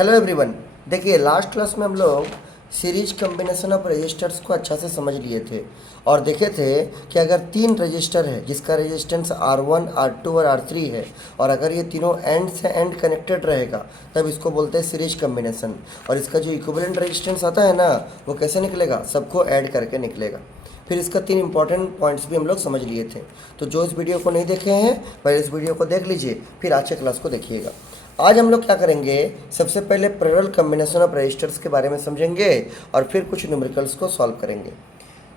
Hello everyone. देखिए last class में हम लोग सीरीज कम्बिनेशन ऑफ रजिस्टर्स को अच्छा से समझ लिए थे और देखे थे कि अगर तीन रजिस्टर है जिसका रेजिस्टेंस R1, R2 और R3 है और अगर ये तीनों एंड से एंड कनेक्टेड रहेगा तब इसको बोलते हैं सीरीज कम्बिनेशन। और इसका जो इक्विवेलेंट रेजिस्टेंस आता है ना वो कैसे निकलेगा, सबको ऐड करके निकलेगा। फिर इसका तीन इंपॉर्टेंट पॉइंट्स भी हम लोग समझ लिए थे। तो जो इस वीडियो को नहीं देखे हैं पहले इस वीडियो को देख लीजिए, फिर आज के क्लास को देखिएगा। आज हम लोग क्या करेंगे, सबसे पहले पैरेलल कॉम्बिनेशन ऑफ रजिस्टर्स के बारे में समझेंगे और फिर कुछ न्यूमेरिकल्स को सॉल्व करेंगे।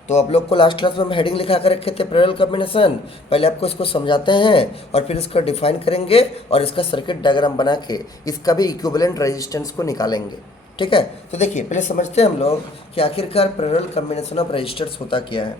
तो आप लोग को लास्ट क्लास में हम हेडिंग लिखा कर रखे थे पैरेलल कॉम्बिनेशन। पहले आपको इसको समझाते हैं और फिर इसका डिफाइन करेंगे और इसका सर्किट डायग्राम बना के इसका भी इक्विवेलेंट रेजिस्टेंस को निकालेंगे। ठीक है, तो देखिए पहले समझते हैं हम लोग कि आखिरकार पैरेलल कॉम्बिनेशन ऑफ रजिस्टर्स होता क्या है।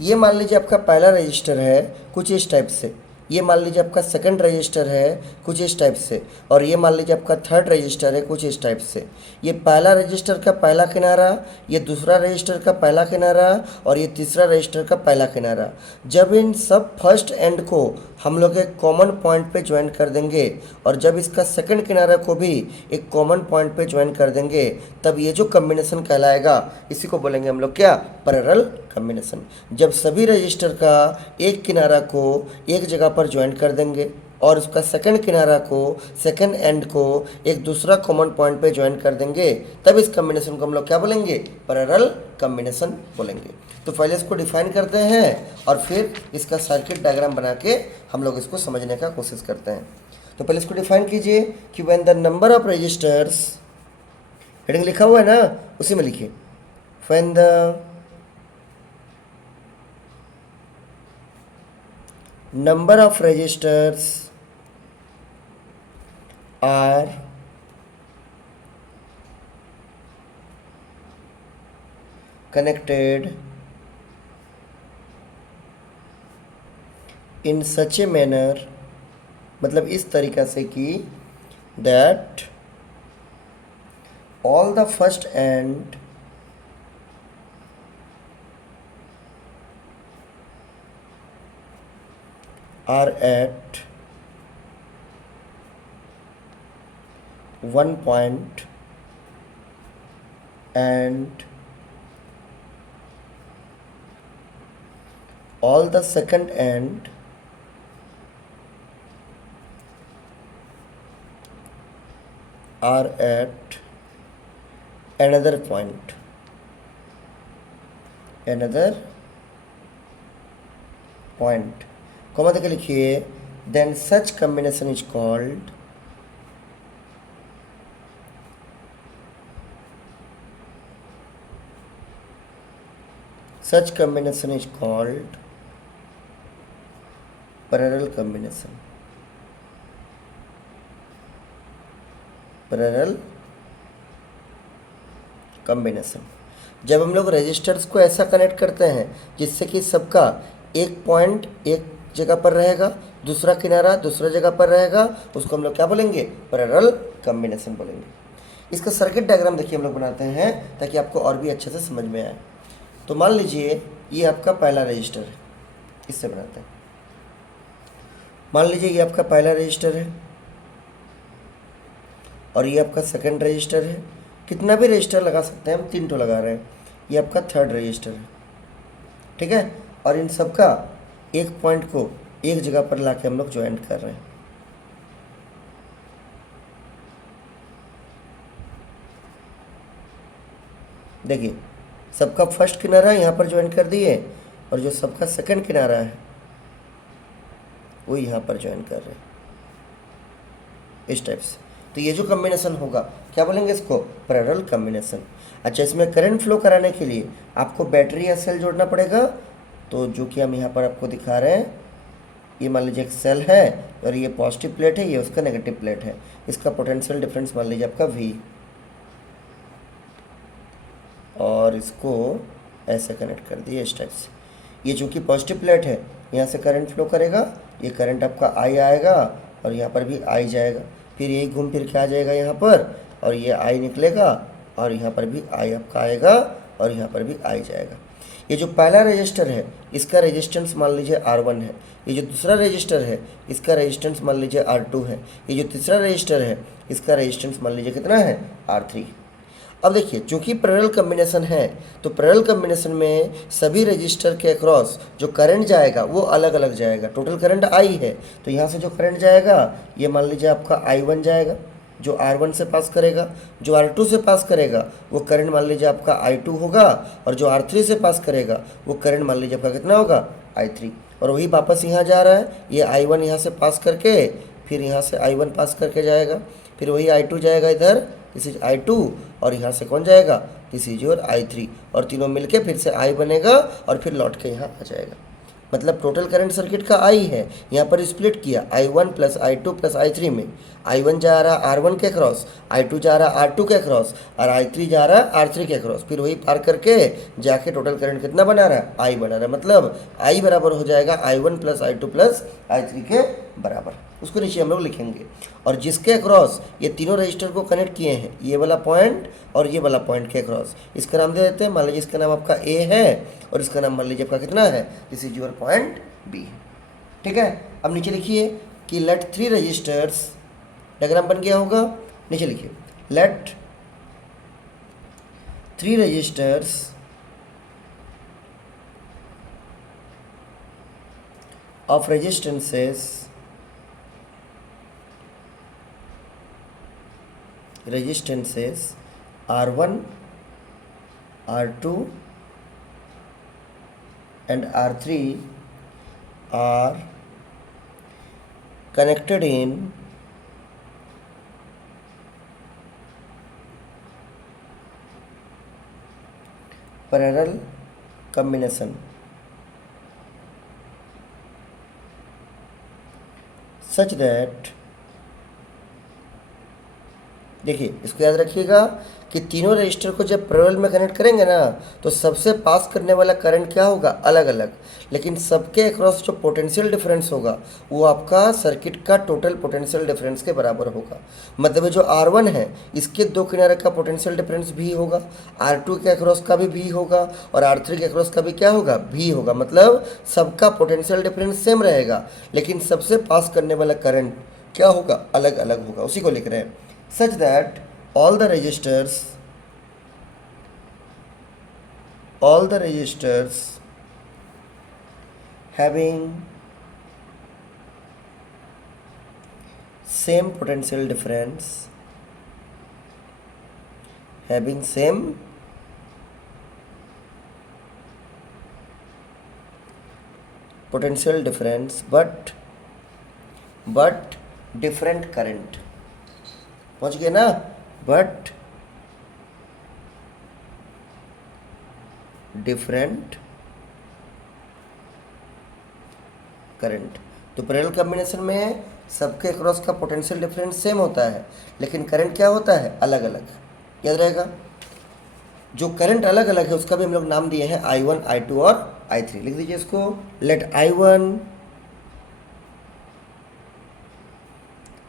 ये मान लीजिए आपका पहला रजिस्टर है कुछ इस टाइप से, ये मान लीजिए आपका सेकंड रजिस्टर है कुछ इस टाइप से, और ये मान लीजिए आपका थर्ड रजिस्टर है कुछ इस टाइप से। ये पहला रजिस्टर का पहला किनारा, ये दूसरा रजिस्टर का पहला किनारा और ये तीसरा रजिस्टर का पहला किनारा। जब इन सब फर्स्ट एंड को हम लोग एक कॉमन पॉइंट पे ज्वाइन कर देंगे और जब इसका सेकंड किनारा को भी एक कॉमन पॉइंट पे ज्वाइन कर देंगे तब ये जो कम्बिनेशन कहलाएगा इसी को बोलेंगे हम लोग क्या, पैरेलल कम्बिनेशन। जब सभी रजिस्टर का एक किनारा को एक जगह पर ज्वाइन कर देंगे और उसका सेकंड किनारा को, सेकंड एंड को एक दूसरा कॉमन पॉइंट पे ज्वाइन कर देंगे तब इस कम्बिनेशन को हम लोग क्या बोलेंगे, पैरेलल कम्बिनेशन बोलेंगे। तो पहले इसको डिफाइन करते हैं और फिर इसका सर्किट डायग्राम बना के हम लोग इसको समझने का कोशिश करते हैं। तो पहले इसको डिफाइन कीजिए कि when the number of registers, heading लिखा हुआ है ना उसी में लिखिए, when the number of registers are connected in such a manner, मतलब इस तरीक़ा से कि that all the first and are at one point and all the second end are at another point, comma देके लिखिए, then such combination is called parallel combination. जब हम लोग रजिस्टर्स को ऐसा कनेक्ट करते हैं जिससे कि सबका एक पॉइंट एक जगह पर रहेगा, दूसरा किनारा दूसरा जगह पर रहेगा, उसको हम लोग क्या बोलेंगे, पैरेलल कॉम्बिनेशन बोलेंगे। इसका सर्किट डायग्राम देखिए हम लोग बनाते हैं ताकि आपको और भी अच्छे से समझ में आए। तो मान लीजिए ये आपका पहला रजिस्टर है, इससे बनाते हैं। मान लीजिए ये आपका पहला रजिस्टर है और ये आपका सेकंड रजिस्टर है। कितना भी रजिस्टर लगा सकते हैं, हम 3 तो लगा रहे हैं। ये आपका थर्ड रजिस्टर है, ठीक है। और इन सब का एक पॉइंट को एक जगह पर लाके हम लोग ज्वाइंट कर रहे हैं। देखिए सबका फर्स्ट किनारा यहाँ पर ज्वाइंट कर दिए और जो सबका सेकंड किनारा है वो यहाँ पर ज्वाइंट कर रहे हैं इस टाइप से। तो ये जो कॉम्बिनेशन होगा क्या बोलेंगे इसको, पैरेलल कॉम्बिनेशन। अच्छा, इसमें करंट फ्लो कराने के लिए आपको बैटरी या सेल जोड़ना पड़ेगा। तो जो कि हम यहाँ पर आपको दिखा रहे हैं, ये मान लीजिए एक सेल है और ये पॉजिटिव प्लेट है, ये उसका नेगेटिव प्लेट है। इसका पोटेंशियल डिफरेंस मान लीजिए आपका V, और इसको ऐसे कनेक्ट कर दिए इस टाइप से। ये जो कि पॉजिटिव प्लेट है यहाँ से करंट फ्लो करेगा, ये करंट आपका I आएगा और यहाँ पर भी I जाएगा, फिर यही घूम फिर के आ जाएगा यहाँ पर और ये I निकलेगा और यहाँ पर भी I आपका आएगा और यहाँ पर भी I जाएगा। ये जो पहला रजिस्टर है इसका रेजिस्टेंस मान लीजिए R1 है, ये जो दूसरा रजिस्टर है इसका रेजिस्टेंस मान लीजिए R2 है, ये जो तीसरा रजिस्टर है इसका रेजिस्टेंस मान लीजिए कितना है R3। अब देखिए चूंकि पैरेलल कॉम्बिनेशन है तो पैरेलल कॉम्बिनेशन में सभी रजिस्टर के अक्रॉस जो करंट जाएगा वो अलग अलग जाएगा। टोटल करंट I है तो यहाँ से जो करंट जाएगा ये मान लीजिए आपका I1 जाएगा जो R1 से पास करेगा, जो R2 से पास करेगा वो करंट मान लीजिए आपका I2 होगा, और जो R3 से पास करेगा वो करंट मान लीजिए आपका कितना होगा I3। और वही वापस यहाँ जा रहा है, ये I1 यहाँ से पास करके फिर यहाँ से I1 पास करके जाएगा, फिर वही I2 जाएगा इधर, दिस इज I2, और यहाँ से कौन जाएगा, दिस इज योर I3, और तीनों मिलके फिर से I बनेगा और फिर लौट के यहाँ आ जाएगा। मतलब टोटल करंट सर्किट का I है, यहाँ पर स्प्लिट किया I1 plus I2 plus I3 में। I1 जा रहा R1 के क्रॉस, I2 जा रहा R2 के क्रॉस, और I3 जा रहा R3 के क्रॉस, फिर वही पार करके जाके टोटल करंट कितना बना रहा है, I बना रहा है। मतलब I बराबर हो जाएगा I1 plus I2 plus I3 के बराबर। उसको नीचे हम लोग लिखेंगे, और जिसके अक्रॉस ये तीनों रजिस्टर को कनेक्ट किए हैं, ये वाला पॉइंट और ये वाला पॉइंट के अक्रॉस, इसका नाम दे देते हैं। मान लीजिए इसका नाम आपका A है और इसका नाम मान लीजिए आपका कितना है, this is your point B। ठीक है, अब नीचे लिखिए कि लेट 3 रजिस्टर्स, डायग्राम बन गया होगा, नीचे लिखिए let 3 registers of resistances R1, R2 and R3 are connected in parallel combination such that, देखिए इसको याद रखिएगा कि तीनों रजिस्टर को जब पैरेलल में कनेक्ट करेंगे ना तो सबसे पास करने वाला करंट क्या होगा, अलग अलग, लेकिन सबके अक्रॉस जो पोटेंशियल डिफरेंस होगा वो आपका सर्किट का टोटल पोटेंशियल डिफरेंस के बराबर होगा। मतलब जो R1 है इसके दो किनारे का पोटेंशियल डिफरेंस भी होगा, R2 के अक्रॉस का भी होगा, और R3 के अक्रॉस का भी क्या होगा, भी होगा। मतलब सबका पोटेंशियल डिफरेंस सेम रहेगा, लेकिन सबसे पास करने वाला करंट क्या होगा, अलग अलग होगा। उसी को लिख रहे हैं, such that all the resistors having same potential difference, but different current, पहुंच गए ना, बट डिफरेंट करंट। तो पैरेलल कॉम्बिनेशन में सबके अक्रॉस का पोटेंशियल डिफरेंस सेम होता है, लेकिन करंट क्या होता है, अलग अलग। याद रहेगा, जो करंट अलग अलग है उसका भी हम लोग नाम दिए हैं I1, I2 और I3। लिख दीजिए इसको, late I1,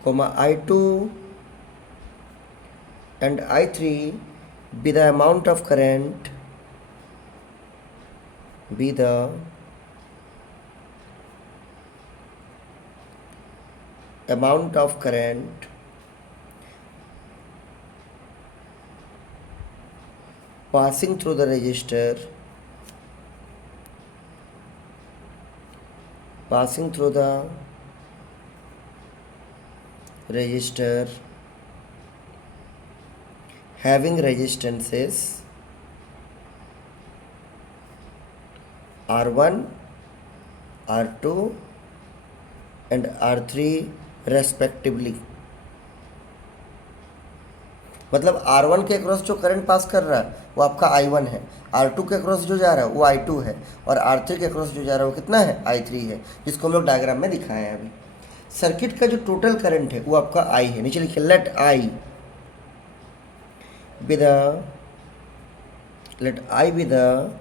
I2 and I3 be the amount of current passing through the resistor having resistances R1, R2 and R3 respectively। मतलब R1 के अक्रॉस जो करंट पास कर रहा है वो आपका I1 है, R2 के अक्रॉस जो जा रहा है वो I2 है, और R3 के अक्रॉस जो जा रहा है वो कितना है, I3 है, जिसको हम लोग डायग्राम में दिखाए हैं अभी। सर्किट का जो टोटल करंट है वो आपका I है। नीचे लिखिए late I be the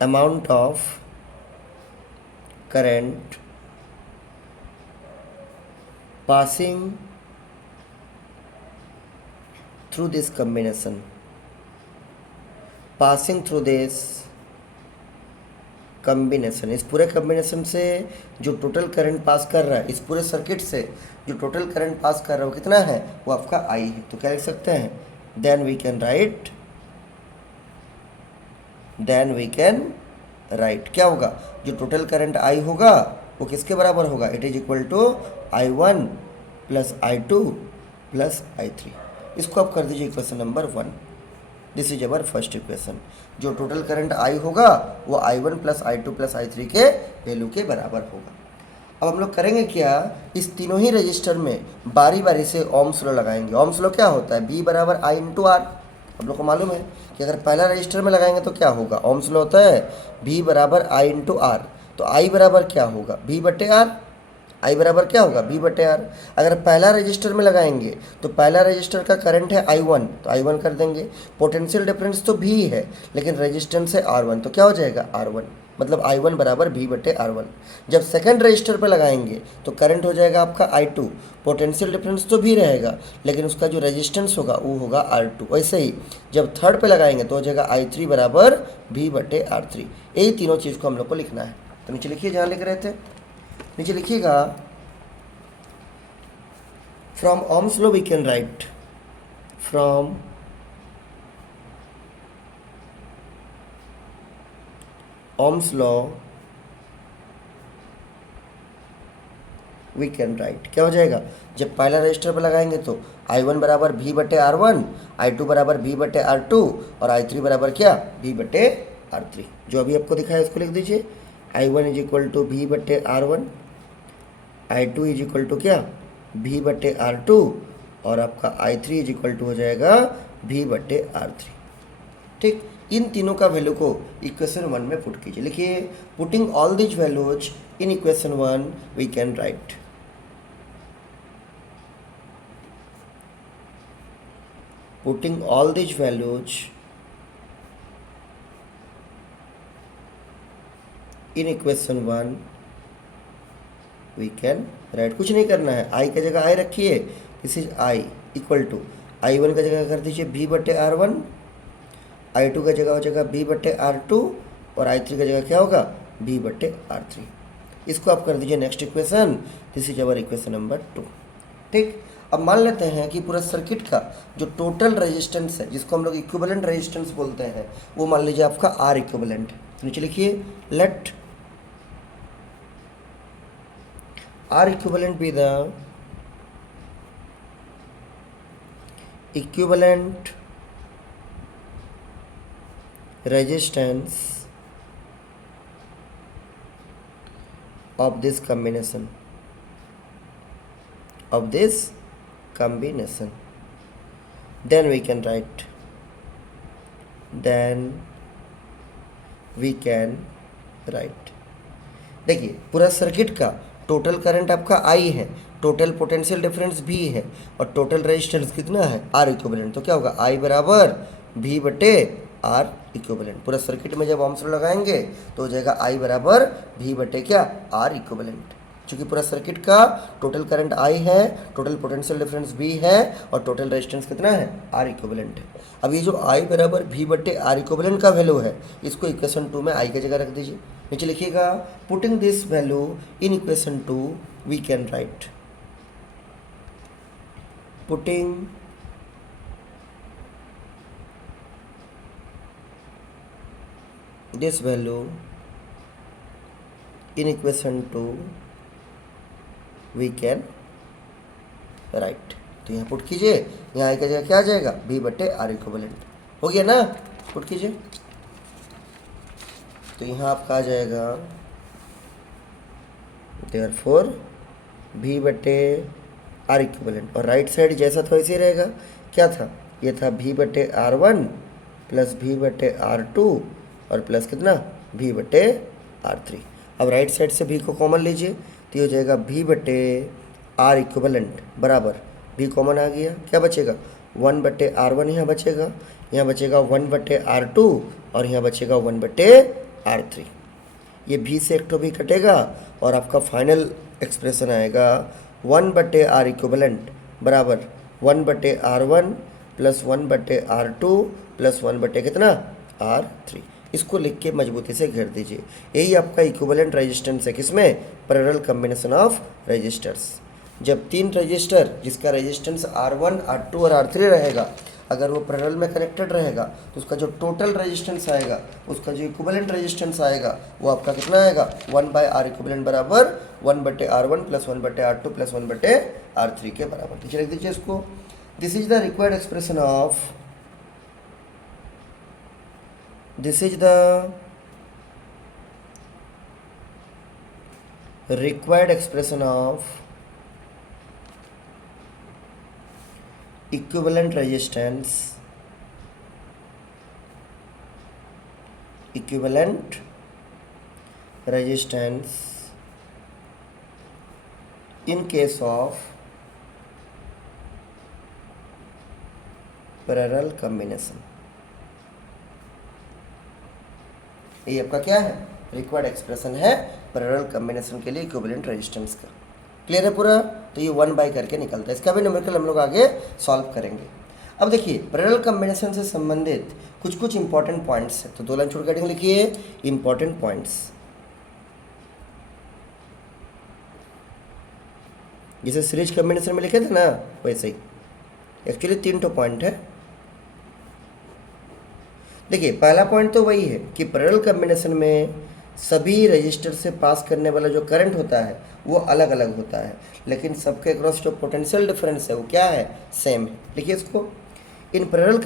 amount of current passing through this combination, passing through this combination, इस पूरे कम्बिनेशन से जो टोटल करंट पास कर रहा है, इस पूरे सर्किट से जो टोटल करंट पास कर रहा है वो कितना है, वो आपका I है। तो क्या लिख सकते हैं, देन वी कैन राइट क्या होगा, जो टोटल करंट I होगा वो किसके बराबर होगा, it is equal to I1 plus I2 plus I3। इसको आप कर दीजिए equation number 1। This is our first equation. जो टोटल करंट I होगा वो I1 plus I2 plus I3 के वैल्यू के बराबर होगा। अब हम लोग करेंगे क्या, इस तीनों ही रजिस्टर में बारी बारी से ओम्स लॉ लगाएंगे। ओम्स लॉ क्या होता है, B बराबर I इंटू आर। हम लोग को मालूम है कि अगर पहला रजिस्टर में लगाएंगे तो क्या होगा, ओम्स लॉ होता है B बराबर I इंटू आर। तो I बराबर क्या होगा, B बटे आर। I बराबर क्या होगा, B बटे आर। अगर पहला रजिस्टर में लगाएंगे तो पहला रजिस्टर का करंट है I1, तो I1 कर देंगे। पोटेंशियल डिफरेंस तो भी है लेकिन रेजिस्टेंस है R1, तो क्या हो जाएगा R1, मतलब I1 बराबर B बटे R1। जब सेकंड रजिस्टर पे लगाएंगे तो करंट हो जाएगा आपका I2, पोटेंशियल डिफरेंस तो भी रहेगा लेकिन उसका जो रेजिस्टेंस होगा वो होगा R2। वैसे ही जब थर्ड पे लगाएंगे तो हो जाएगा I3 बराबर B बटे R3। यही तीनों चीज़ को हम लोग को लिखना है। तो नीचे लिखिए, जहाँ लिख रहे थे नीचे लिखिएगा, from Ohm's law we can write, from Ohm's law we can write, क्या हो जाएगा, जब पहला रजिस्टर पर लगाएंगे तो I1 बराबर B बटे R1, I2 बराबर B बटे R2 और I3 बराबर क्या, B बटे R3। जो अभी आपको दिखाया इसको लिख दीजिए, I1 is equal to B बटे R1, I2 is equal to क्या, B बटे R2 और आपका I3 इज इक्वल टू हो जाएगा B बटे R3। ठीक, इन तीनों का वैल्यू को इक्वेशन 1 में पुट कीजिए। लिखिए, putting all this values in equation 1 we can write, putting all these values in equation 1 we can write। कुछ नहीं करना है, I की जगह I रखिए, this is I equal to I1 का जगह कर दीजिए B बटे R1, I2 का जगह हो जाएगा B बटे R2 और I3 का जगह क्या होगा, B बटे R3। इसको आप कर दीजिए next equation, this is our equation number 2। ठीक, अब मान लेते हैं कि पूरा सर्किट का जो टोटल रेजिस्टेंस है, जिसको हम लोग इक्विवेलेंट रेजिस्टेंस बोलते हैं, वो मान लीजिए आपका R इक्विवेलेंट। नीचे लिखिए, let R equivalent be the equivalent resistance of this combination, then we can write, देखिए पूरा सर्किट का टोटल करंट आपका I है, टोटल पोटेंशियल डिफरेंस भी है और टोटल रेजिस्टेंस कितना है, R इक्विवेलेंट। तो क्या होगा, I बराबर V बटे R इक्विवेलेंट। पूरा सर्किट में जब ओम्स लॉ लगाएंगे तो हो जाएगा I बराबर V बटे क्या, R इक्विवेलेंट। क्योंकि पूरा सर्किट का टोटल करंट I है, टोटल पोटेंशियल डिफरेंस भी है और टोटल रेजिस्टेंस कितना है, R इक्विवेलेंट है। अब ये जो I बराबर V बटे R इक्विवेलेंट का वैल्यू है, इसको इक्वेशन 2 में I की जगह रख दीजिए। नीचे लिखिएगा, putting this value in equation 2 we can write, putting this value in equation 2 we can write। तो यहाँ पुट कीजिए, यहाँ आई का जगह क्या आ जाएगा, B बटे R इक्विवेलेंट। हो गया ना, पुट कीजिए। तो यहाँ आपका आ जाएगा देयरफॉर B बटे R इक्विवेलेंट, और राइट साइड जैसा था वैसे ही रहेगा। क्या था, ये था B बटे R1 प्लस B बटे R2 और प्लस कितना, V बटे R3। अब राइट साइड से V को कॉमन लीजिए तो ये हो जाएगा V बटे R इक्विवेलेंट बराबर, V कॉमन आ गया, क्या बचेगा, 1 बटे R1 यहाँ बचेगा, यहाँ बचेगा 1 बटे R2 और यहाँ बचेगा 1 बटे R3। ये V से एक तो भी कटेगा और आपका फाइनल एक्सप्रेशन आएगा 1 बटे R इक्विवेलेंट बराबर 1 बटे R1 प्लस 1 बटे R2 प्लस 1 बटे कितना, R3। इसको लिख के मजबूती से घेर दीजिए। यही आपका इक्विवेलेंट रेजिस्टेंस है, किसमें? Parallel combination of resistors. जब तीन रजिस्टर जिसका रेजिस्टेंस R1 R2 और R3 रहेगा, अगर वो पैरेलल में कनेक्टेड रहेगा तो उसका जो टोटल रेजिस्टेंस आएगा, उसका जो इक्विवेलेंट रेजिस्टेंस आएगा वो आपका कितना आएगा? 1/R इक्विवेलेंट बराबर 1/R1 plus 1/R2 plus 1/R3 के बराबर। ठीक है, लिख दीजिए इसको। This is the required expression of equivalent resistance in case of parallel combination. ये आपका क्या है? रिक्वायर्ड एक्सप्रेशन है पैरेलल कॉम्बिनेशन के लिए इक्विवेलेंट रेजिस्टेंस का। क्लियर है पूरा? तो ये 1/, करके निकलता है। इसका भी न्यूमेरिकल हम लोग आगे सॉल्व करेंगे। अब देखिए, पैरेलल कॉम्बिनेशन से संबंधित कुछ कुछ इंपॉर्टेंट पॉइंट्स है, तो 2 लाइन छोड़ कर लिखिए इंपॉर्टेंट पॉइंट्स। जैसे सीरीज कॉम्बिनेशन में लिखे थे ना, वैसे ही एक्चुअली 3 पॉइंट है। देखिए, पहला पॉइंट तो वही है कि पैरेलल कॉम्बिनेशन में सभी रजिस्टर से पास करने वाला जो करंट होता है वो अलग अलग होता है, लेकिन सबके अक्रॉस जो पोटेंशियल डिफरेंस है वो क्या है? सेम है। लिखिए इसको। In parallel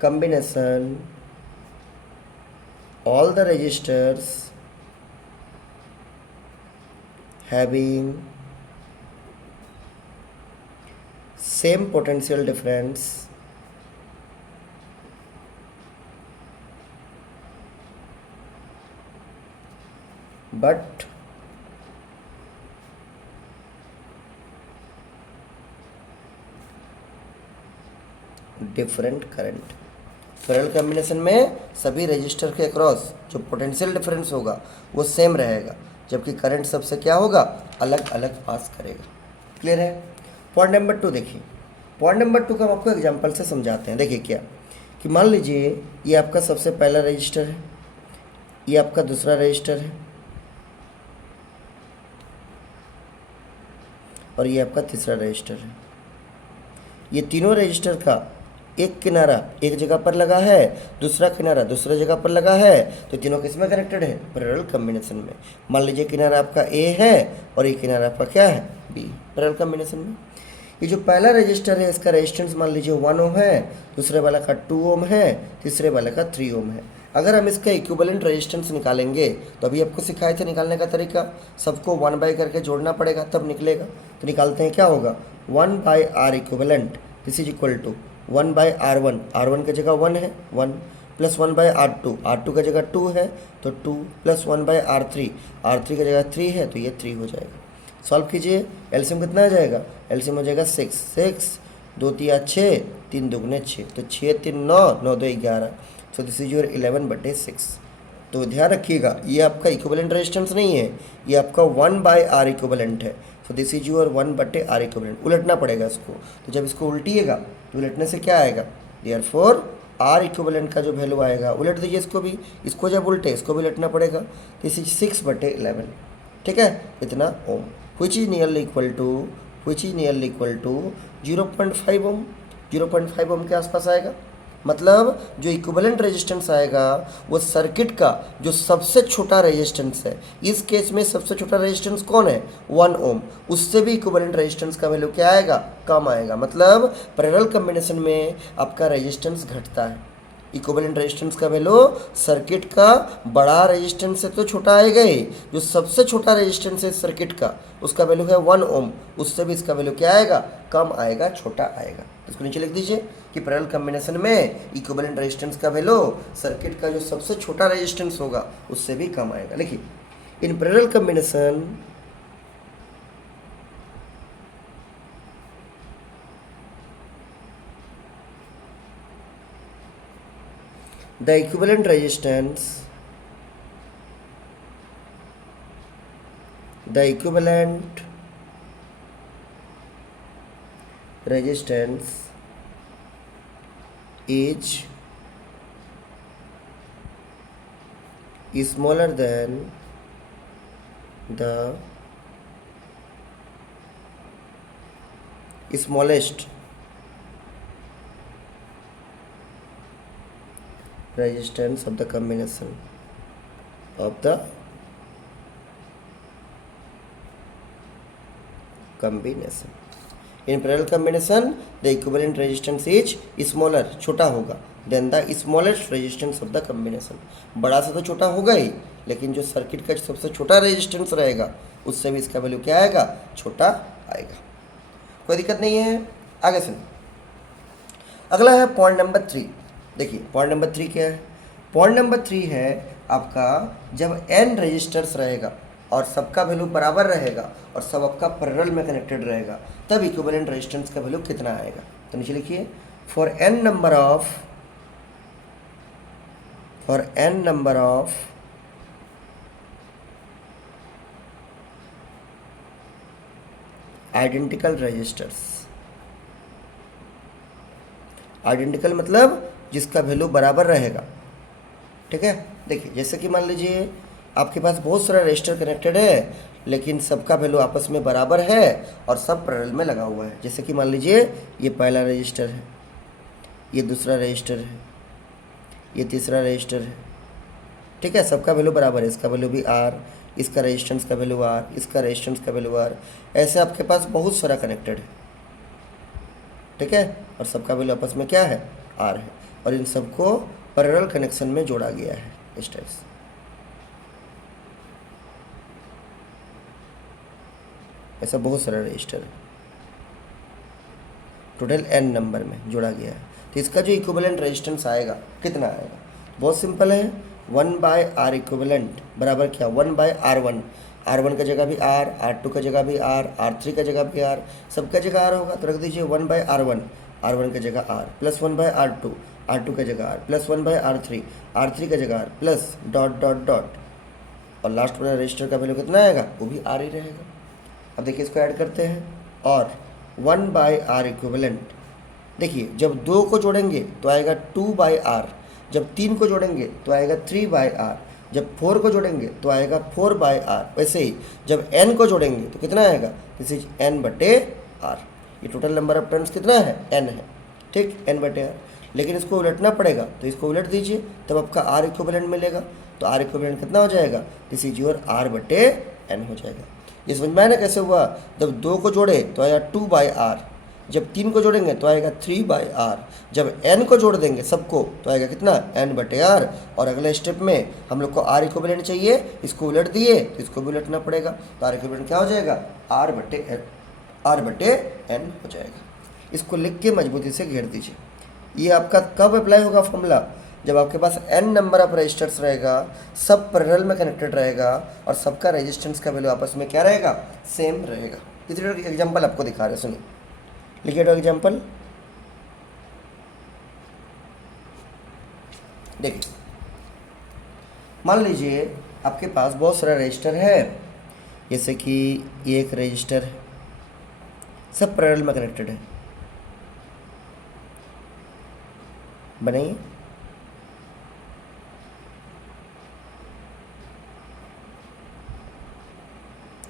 combination all the resistors having same potential difference but different current। Parallel combination में सभी रजिस्टर के अक्रॉस जो पोटेंशियल डिफरेंस होगा वो सेम रहेगा, जबकि करंट सबसे क्या होगा? अलग अलग पास करेगा। क्लियर है? पॉइंट नंबर 2 देखिए। पॉइंट नंबर 2 का हम आपको एग्जांपल से समझाते हैं। देखिए क्या कि मान लीजिए ये आपका सबसे पहला रजिस्टर है, ये आपका दूसरा रजिस्टर है और ये आपका तीसरा रजिस्टर है। ये तीनों रजिस्टर का एक किनारा एक जगह पर लगा है, दूसरा किनारा दूसरा जगह पर लगा है, तो तीनों किस में कनेक्टेड है? पैरेलल कॉम्बिनेशन में। मान लीजिए किनारा आपका ए है और ये किनारा आपका क्या है? बी। पैरेलल कॉम्बिनेशन में ये जो पहला रजिस्टर है इसका रेजिस्टेंस मान लीजिए 1 ओम है, दूसरे वाला का 2 ओम है, तीसरे वाले का 3 ओम है। अगर हम इसका इक्विवेलेंट रेजिस्टेंस निकालेंगे तो अभी आपको सिखाए थे निकालने का तरीका, सबको 1/, करके जोड़ना पड़ेगा तब निकलेगा। तो निकालते हैं, क्या होगा? 1/R equivalent this is equal to 1/R1, R1 की जगह 1 है 1, प्लस 1/R2, R2 की जगह 2 है तो 2, प्लस 1/R3, R3 की जगह 3 है तो ये 3 हो जाएगा। सॉल्व कीजिए, एलसीएम कितना आ जाएगा? एलसीएम हो जाएगा 6 2 3 6, 3 दूगुने 6, तो 6 3 9, 9 2 11, सो दिस इज योर 11/6। तो ध्यान रखिएगा, ये आपका इक्विवेलेंट रेजिस्टेंस नहीं है, ये आपका 1/R इक्विवेलेंट है। So this is your 1/R equivalent. उलटना पड़ेगा इसको, तो जब इसको उल्टिएगा तो उलटने से क्या आएगा? देयरफॉर R इक्विवेलेंट का जो वैल्यू आएगा, उलट दीजिए इसको भी, इसको जब उल्टे इसको भी उलटना पड़ेगा। दिस इज 6/11, ठीक है, इतना ओम, which is nearly equal to 0.5 ओम। 0.5 ओम के आसपास आएगा। मतलब जो इक्विवेलेंट रेजिस्टेंस आएगा वो सर्किट का जो सबसे छोटा रेजिस्टेंस है, इस केस में सबसे छोटा रेजिस्टेंस कौन है? 1 ओम। उससे भी इक्विवेलेंट रेजिस्टेंस का वैल्यू क्या आएगा? कम आएगा। मतलब पैरेलल कॉम्बिनेशन में आपका रेजिस्टेंस घटता है। इक्विवेलेंट रेजिस्टेंस का वैल्यू सर्किट का बड़ा रेजिस्टेंस से तो छोटा आएगा ही, जो सबसे छोटा रेजिस्टेंस है सर्किट का उसका वैल्यू है 1 ओम, उससे भी इसका वैल्यू क्या आएगा? कम आएगा, छोटा आएगा। इसको नीचे लिख दीजिए कि पैरेलल कॉम्बिनेशन में इक्विवेलेंट रेजिस्टेंस का वैल्यू सर्किट का जो सबसे छोटा रेजिस्टेंस होगा उससे भी कम आएगा। लिखिए, in parallel combination the equivalent resistance resistance is smaller than the smallest resistance of the combination of the combination. In parallel combination the equivalent resistance is smaller, छोटा होगा, than the smallest resistance of the combination. बड़ा सा तो छोटा होगा ही, लेकिन जो circuit का सबसे छोटा रेजिस्टेंस रहेगा उससे भी इसका वैल्यू क्या आएगा, छोटा आएगा. कोई दिक्कत नहीं है. आगे सुन, अगला है पॉइंट नंबर 3. देखिए पॉइंट नंबर 3 क्या है. पॉइंट नंबर 3 है आपका, जब n रजिस्टर्स रहेगा और सबका वैल्यू बराबर रहेगा और सब आपका पैरेलल में कनेक्टेड रहेगा, तब इक्विवेलेंट रेजिस्टेंस का वैल्यू कितना आएगा. तो नीचे लिखिए, for n number of identical registers. Identical मतलब जिसका वैल्यू बराबर रहेगा. ठीक है. देखिए जैसे कि मान लीजिए आपके पास बहुत सारा रजिस्टर कनेक्टेड है, लेकिन सबका वैल्यू आपस में बराबर है और सब पैरेलल में लगा हुआ है. जैसे कि मान लीजिए ये पहला रजिस्टर है, ये दूसरा रजिस्टर है, ये तीसरा रजिस्टर है. ठीक है. सबका वैल्यू बराबर है, इसका वैल्यू भी R, इसका रेजिस्टेंस का वैल्यू R, इसका रेजिस्टेंस का वैल्यू R. ऐसे आपके पास बहुत सारा कनेक्टेड है. ठीक है. और सबका वैल्यू आपस में क्या है, R है. और इन सबको पैरेलल कनेक्शन में जोड़ा गया है इस टाइप से. ऐसा बहुत सारा रजिस्टर है, टोटल n नंबर में जोड़ा गया है. तो इसका जो इक्विवेलेंट रेजिस्टेंस आएगा कितना आएगा, बहुत सिंपल है. 1/R इक्विवेलेंट बराबर क्या, 1/R1. R1 का जगह भी R, R2 का जगह भी R, R3 का जगह भी R, सबका जगह R होगा. तो रख दीजिए 1/R1, R1 का जगह R, प्लस 1/R2, R2 का जगह R, प्लस 1/R3, R3 का जगह R, plus dot dot dot. और लास्ट वाला रजिस्टर का वैल्यू कितना आएगा, वो भी R ही रहेगा. अब देखिए इसको ऐड करते हैं, और 1/R इक्विवेलेंट. देखिए जब 2 को जोड़ेंगे तो आएगा 2/R, जब 3 को जोड़ेंगे तो आएगा 3/R, जब 4 को जोड़ेंगे तो आएगा 4/R. वैसे ही जब n को जोड़ेंगे तो कितना आएगा, दिस इज n/R. ये टोटल नंबर ऑफ टर्न्स कितना है, n है. ठीक, n/R. लेकिन इसको उलटना पड़ेगा, तो इसको उलट दीजिए तब आपका R इक्विवेलेंट मिलेगा. तो R इक्विवेलेंट कितना हो जाएगा, दिस इज योर R/n हो जाएगा. ये समझ में आया ना कैसे हुआ. जब 2 को जोड़े तो आएगा 2/R, जब 3 को जोड़ेंगे तो आएगा 3/R, जब n को जोड़ देंगे सबको तो आएगा कितना, n/R. और अगले स्टेप में हम लोग को R इक्विवेलेंट चाहिए, इसको उलट दिए तो इसको भी उलटना पड़ेगा. तो R इक्विवेलेंट क्या हो जाएगा, R/n हो जाएगा. इसको लिख के मजबूती से घेर दीजिए. ये आपका कब अप्लाई होगा फॉर्मूला, जब आपके पास n नंबर ऑफ रजिस्टर्स रहेगा, सब पैरेलल में कनेक्टेड रहेगा और सबका रेजिस्टेंस का वैल्यू आपस में क्या रहेगा, सेम रहेगा. इस तरह का एग्जांपल आपको दिखा रहे, सुनिए. लिखिए दो एग्जांपल. देखिए मान लीजिए आपके पास बहुत सारा रजिस्टर है, जैसे कि ये एक रजिस्टर है, सब पैरेलल में कनेक्टेड है. बनाइए.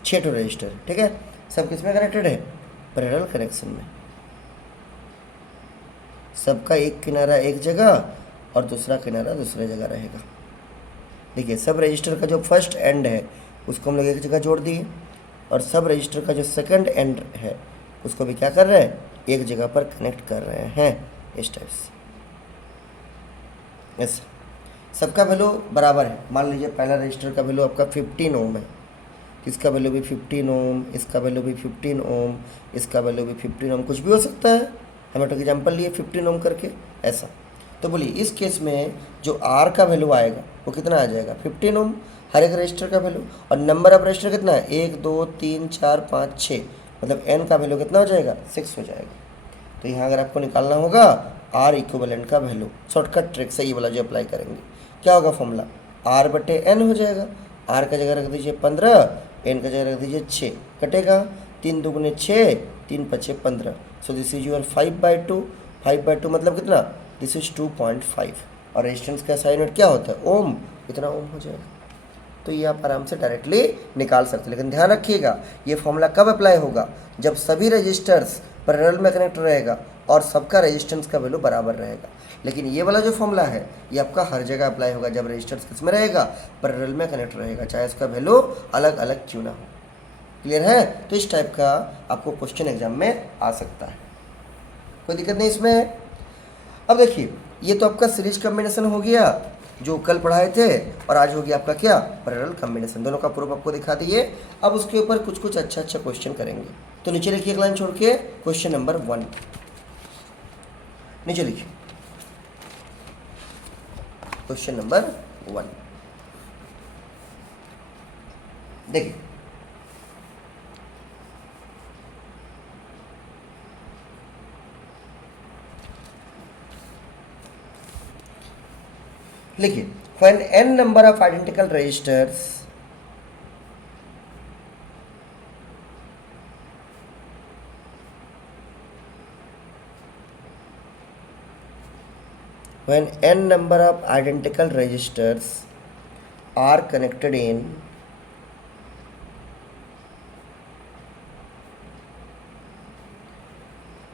छः ठो रजिस्टर. ठीक है. सब किस में कनेक्टेड है, पैरेलल कनेक्शन में. सबका एक किनारा एक जगह और दूसरा किनारा दूसरे जगह रहेगा. देखिए सब रजिस्टर का जो फर्स्ट एंड है उसको हम लोग एक जगह जोड़ दिए, और सब रजिस्टर का जो सेकंड एंड है उसको भी क्या कर रहे हैं, एक जगह पर कनेक्ट कर रहे हैं इस टाइप से. ऐसा सबका वैल्यू बराबर है. मान लीजिए पहला रजिस्टर का वैल्यू आपका 15 ओम है, इसका वैल्यू भी 15 ओम, इसका वैल्यू भी 15 ओम, इसका वैल्यू भी 15 ओम, कुछ भी हो सकता है. हमने तो एग्जाम्पल लिए 15 ओम करके ऐसा. तो बोलिए इस केस में जो R का वैल्यू आएगा वो कितना आ जाएगा, 15 ओम हर एक रजिस्टर का वैल्यू. और नंबर ऑफ रजिस्टर कितना है, 1 2 3 4 5 6, मतलब n का वैल्यू कितना हो जाएगा, 6 हो जाएगा. तो यहाँ अगर आपको निकालना होगा R इक्विवेलेंट का वैल्यू, शॉर्टकट ट्रिक से ये वाला जो अप्लाई करेंगे, क्या होगा फॉर्मूला, R/n हो जाएगा. R का जगह रख दीजिए 15, n का जगह रख दीजिए 6, कटेगा 3 दूगुने 6, 3×5 = 15। सो दिस इज योर 5/2। 5/2 मतलब कितना, दिस इज 2.5। और रेजिस्टेंस का SI यूनिट क्या होता है, ओम, इतना ओम हो जाएगा। तो ये आप आराम से डायरेक्टली निकाल सकते हैं। लेकिन ध्यान रखिएगा, ये फॉर्मूला कब अप्लाई होगा, जब सभी रजिस्टर्स पैरेलल में कनेक्ट रहेगा और सबका रेजिस्टेंस का वैल्यू बराबर रहेगा। लेकिन ये वाला जो फॉर्मूला है ये आपका हर जगह अप्लाई होगा जब रजिस्टर्स किस में रहेगा, पैरेलल में कनेक्ट रहेगा, चाहे उसका वैल्यू अलग अलग क्यों ना हो। क्लियर है? तो इस टाइप का आपको क्वेश्चन एग्जाम में आ सकता है, कोई दिक्कत नहीं इसमें। अब देखिए, ये तो आपका सीरीज कॉम्बिनेशन हो गया जो कल पढ़ाए थे, और आज हो गया आपका क्या, पैरेलल कॉम्बिनेशन। दोनों का प्रूफ आपको दिखा दिए। अब उसके ऊपर कुछ कुछ अच्छा क्वेश्चन करेंगे। तो नीचे लिखिए एक लाइन छोड़ के, क्वेश्चन नंबर 1 नीचे लिखिए, क्वेश्चन नंबर 1 देखिए, लिखिए, when n number of identical registers when n number of identical registers are connected in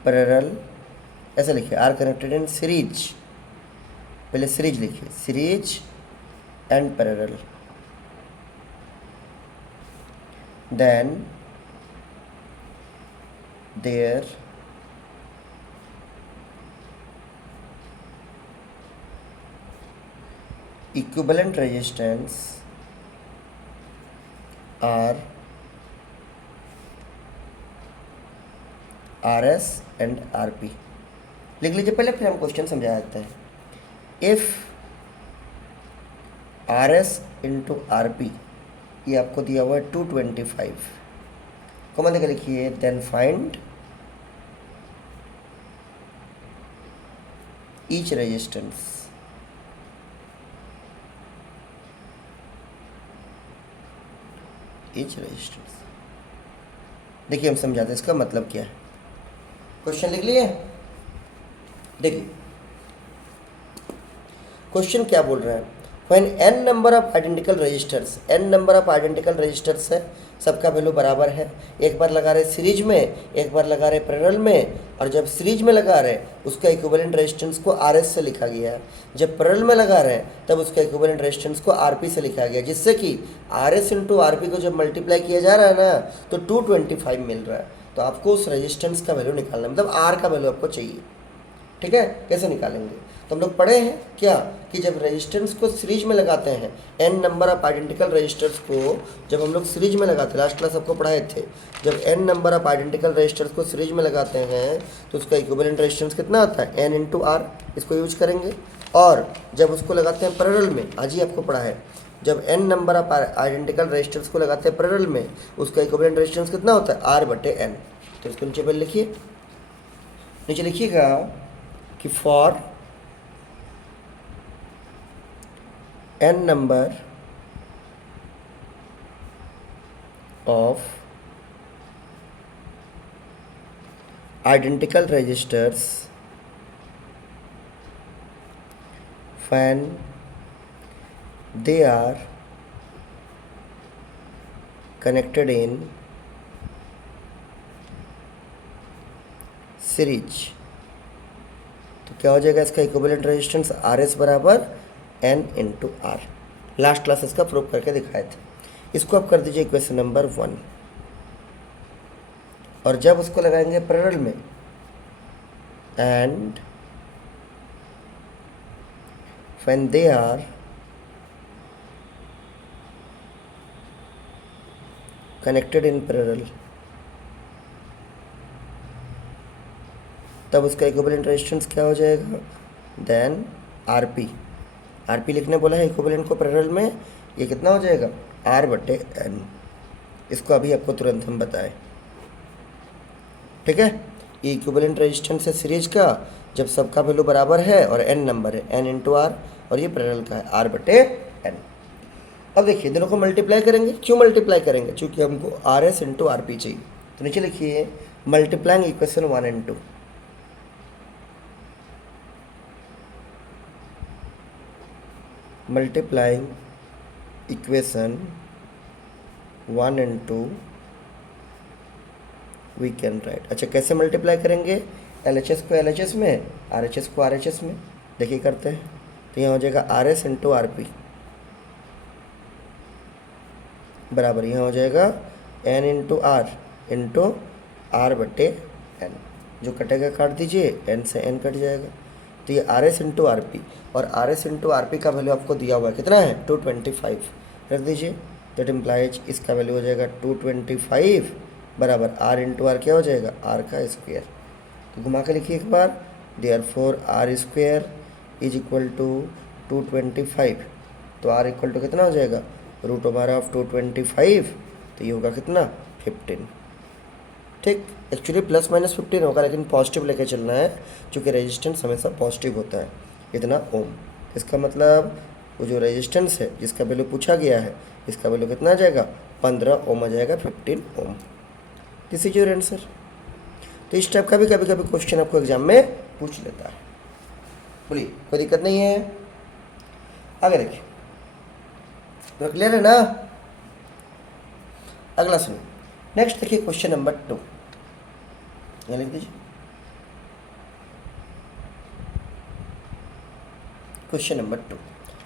parallel, ऐसे लिखिए, are connected in series, पहले सीरीज लिखिए, series and parallel, then their equivalent resistance are RS and RP। लिख लीजिए पहले, फिर हम question समझा देते हैं। इफ RS इंटू RP, ये आपको दिया हुआ है 225, कॉमन देकर लिखिए, then find each resistance, each resistance. देखिए हम समझाते हैं इसका मतलब क्या है। क्वेश्चन लिख लिए, देखिए क्वेश्चन क्या बोल रहे हैं, when n number of identical registers, n number of identical registers है, सबका वैल्यू बराबर है, एक बार लगा रहे सीरीज में, एक बार लगा रहे पैरेलल में, और जब सीरीज में लगा रहे उसका इक्विवेलेंट रेजिस्टेंस को RS से लिखा गया है, जब पैरेलल में लगा रहे हैं तब उसका इक्विवेलेंट रेजिस्टेंस को RP से लिखा गया, जिससे कि RS इंटू RP को जब मल्टीप्लाई किया जा रहा है ना तो 225 मिल रहा है। तो आपको उस रेजिस्टेंस का वैल्यू निकालना, मतलब R का वैल्यू आपको चाहिए। ठीक है, कैसे निकालेंगे, तो हम लोग पढ़े हैं क्या कि जब रेजिस्टेंस को सीरीज में लगाते हैं, n number of identical resistors को जब हम लोग सीरीज में लगाते हैं, लास्ट क्लास आपको पढ़ाए थे, जब n number of identical resistors को सीरीज में लगाते हैं तो उसका इक्विवेलेंट रेजिस्टेंस कितना आता है, n इंटू R, इसको यूज करेंगे। और जब उसको लगाते हैं पैरेलल में, आज ही आपको पढ़ा है, जब n number of identical resistors को लगाते हैं पैरेलल में, उसका इक्विवेलेंट रेजिस्टेंस कितना होता है, R/n। तो इसको नीचे पहले लिखिए, नीचे लिखिएगा कि for n number of identical registers when they are connected in series, तो क्या हो जाएगा, इसका इक्विवेलेंट रेजिस्टेंस RS बराबर n into R। Last class इसका प्रूफ करके दिखाए थे। इसको आप कर दीजिए इक्वेशन नंबर 1, और जब उसको लगाएंगे पैरेलल में, and when they are connected in parallel, तब उसका इक्विवेलेंट रेजिस्टेंस क्या हो जाएगा, देन RP लिखने बोला है इक्विवेलेंट को पैरेलल में, ये कितना हो जाएगा, R/n। इसको अभी आपको तुरंत हम बताएं। ठीक है, ये इक्विवेलेंट रेजिस्टेंस है सीरीज का, जब सबका वैल्यू बराबर है और n नंबर है, n इंटू R, और ये पैरेलल का है, R/n। अब देखिए दोनों को मल्टीप्लाई करेंगे, क्यों मल्टीप्लाई करेंगे, क्योंकि हमको RS इंटू RP चाहिए। तो नीचे लिखिए, multiplying equation 1 and 2, multiplying equation 1 and 2 we can write. अच्छा कैसे मल्टीप्लाई करेंगे, LHS को LHS में, RHS को RHS में, देखिए करते हैं। तो यहाँ हो जाएगा RS इंटू RP बराबर यहाँ हो जाएगा N into R into R बटे N, जो कटेगा काट दीजिए, N से N कट जाएगा। तो ये RS इंटू RP, और RS इंटू RP का वैल्यू आपको दिया हुआ है कितना है 225, रख दीजिए। दैट इम्प्लाइज इसका वैल्यू हो जाएगा 225 बराबर R इंटू R क्या हो जाएगा R का स्क्वायर। तो घुमा के लिखिए एक बार, therefore R square is equal to 225, तो R इक्वल टू कितना हो जाएगा रूट ओवर ऑफ 225, तो ये होगा कितना 15। ठीक, एक्चुअली प्लस माइनस 15 होगा, लेकिन पॉजिटिव लेके चलना है क्योंकि रेजिस्टेंस हमेशा पॉजिटिव होता है, इतना ओम। इसका मतलब वो जो रेजिस्टेंस है जिसका वैल्यू पूछा गया है, इसका वैल्यू कितना आ जाएगा 15 ओम आ जाएगा, 15 ohm. This is your answer. तो इस टाइप का भी कभी कभी क्वेश्चन आपको एग्जाम में पूछ लेता है। बोलिए कोई दिक्कत नहीं है, आगे देखिए। तो क्लियर है ना, अगला सुनिए। नेक्स्ट देखिए क्वेश्चन नंबर 2, यहाँ लिख दीजिए क्वेश्चन नंबर 2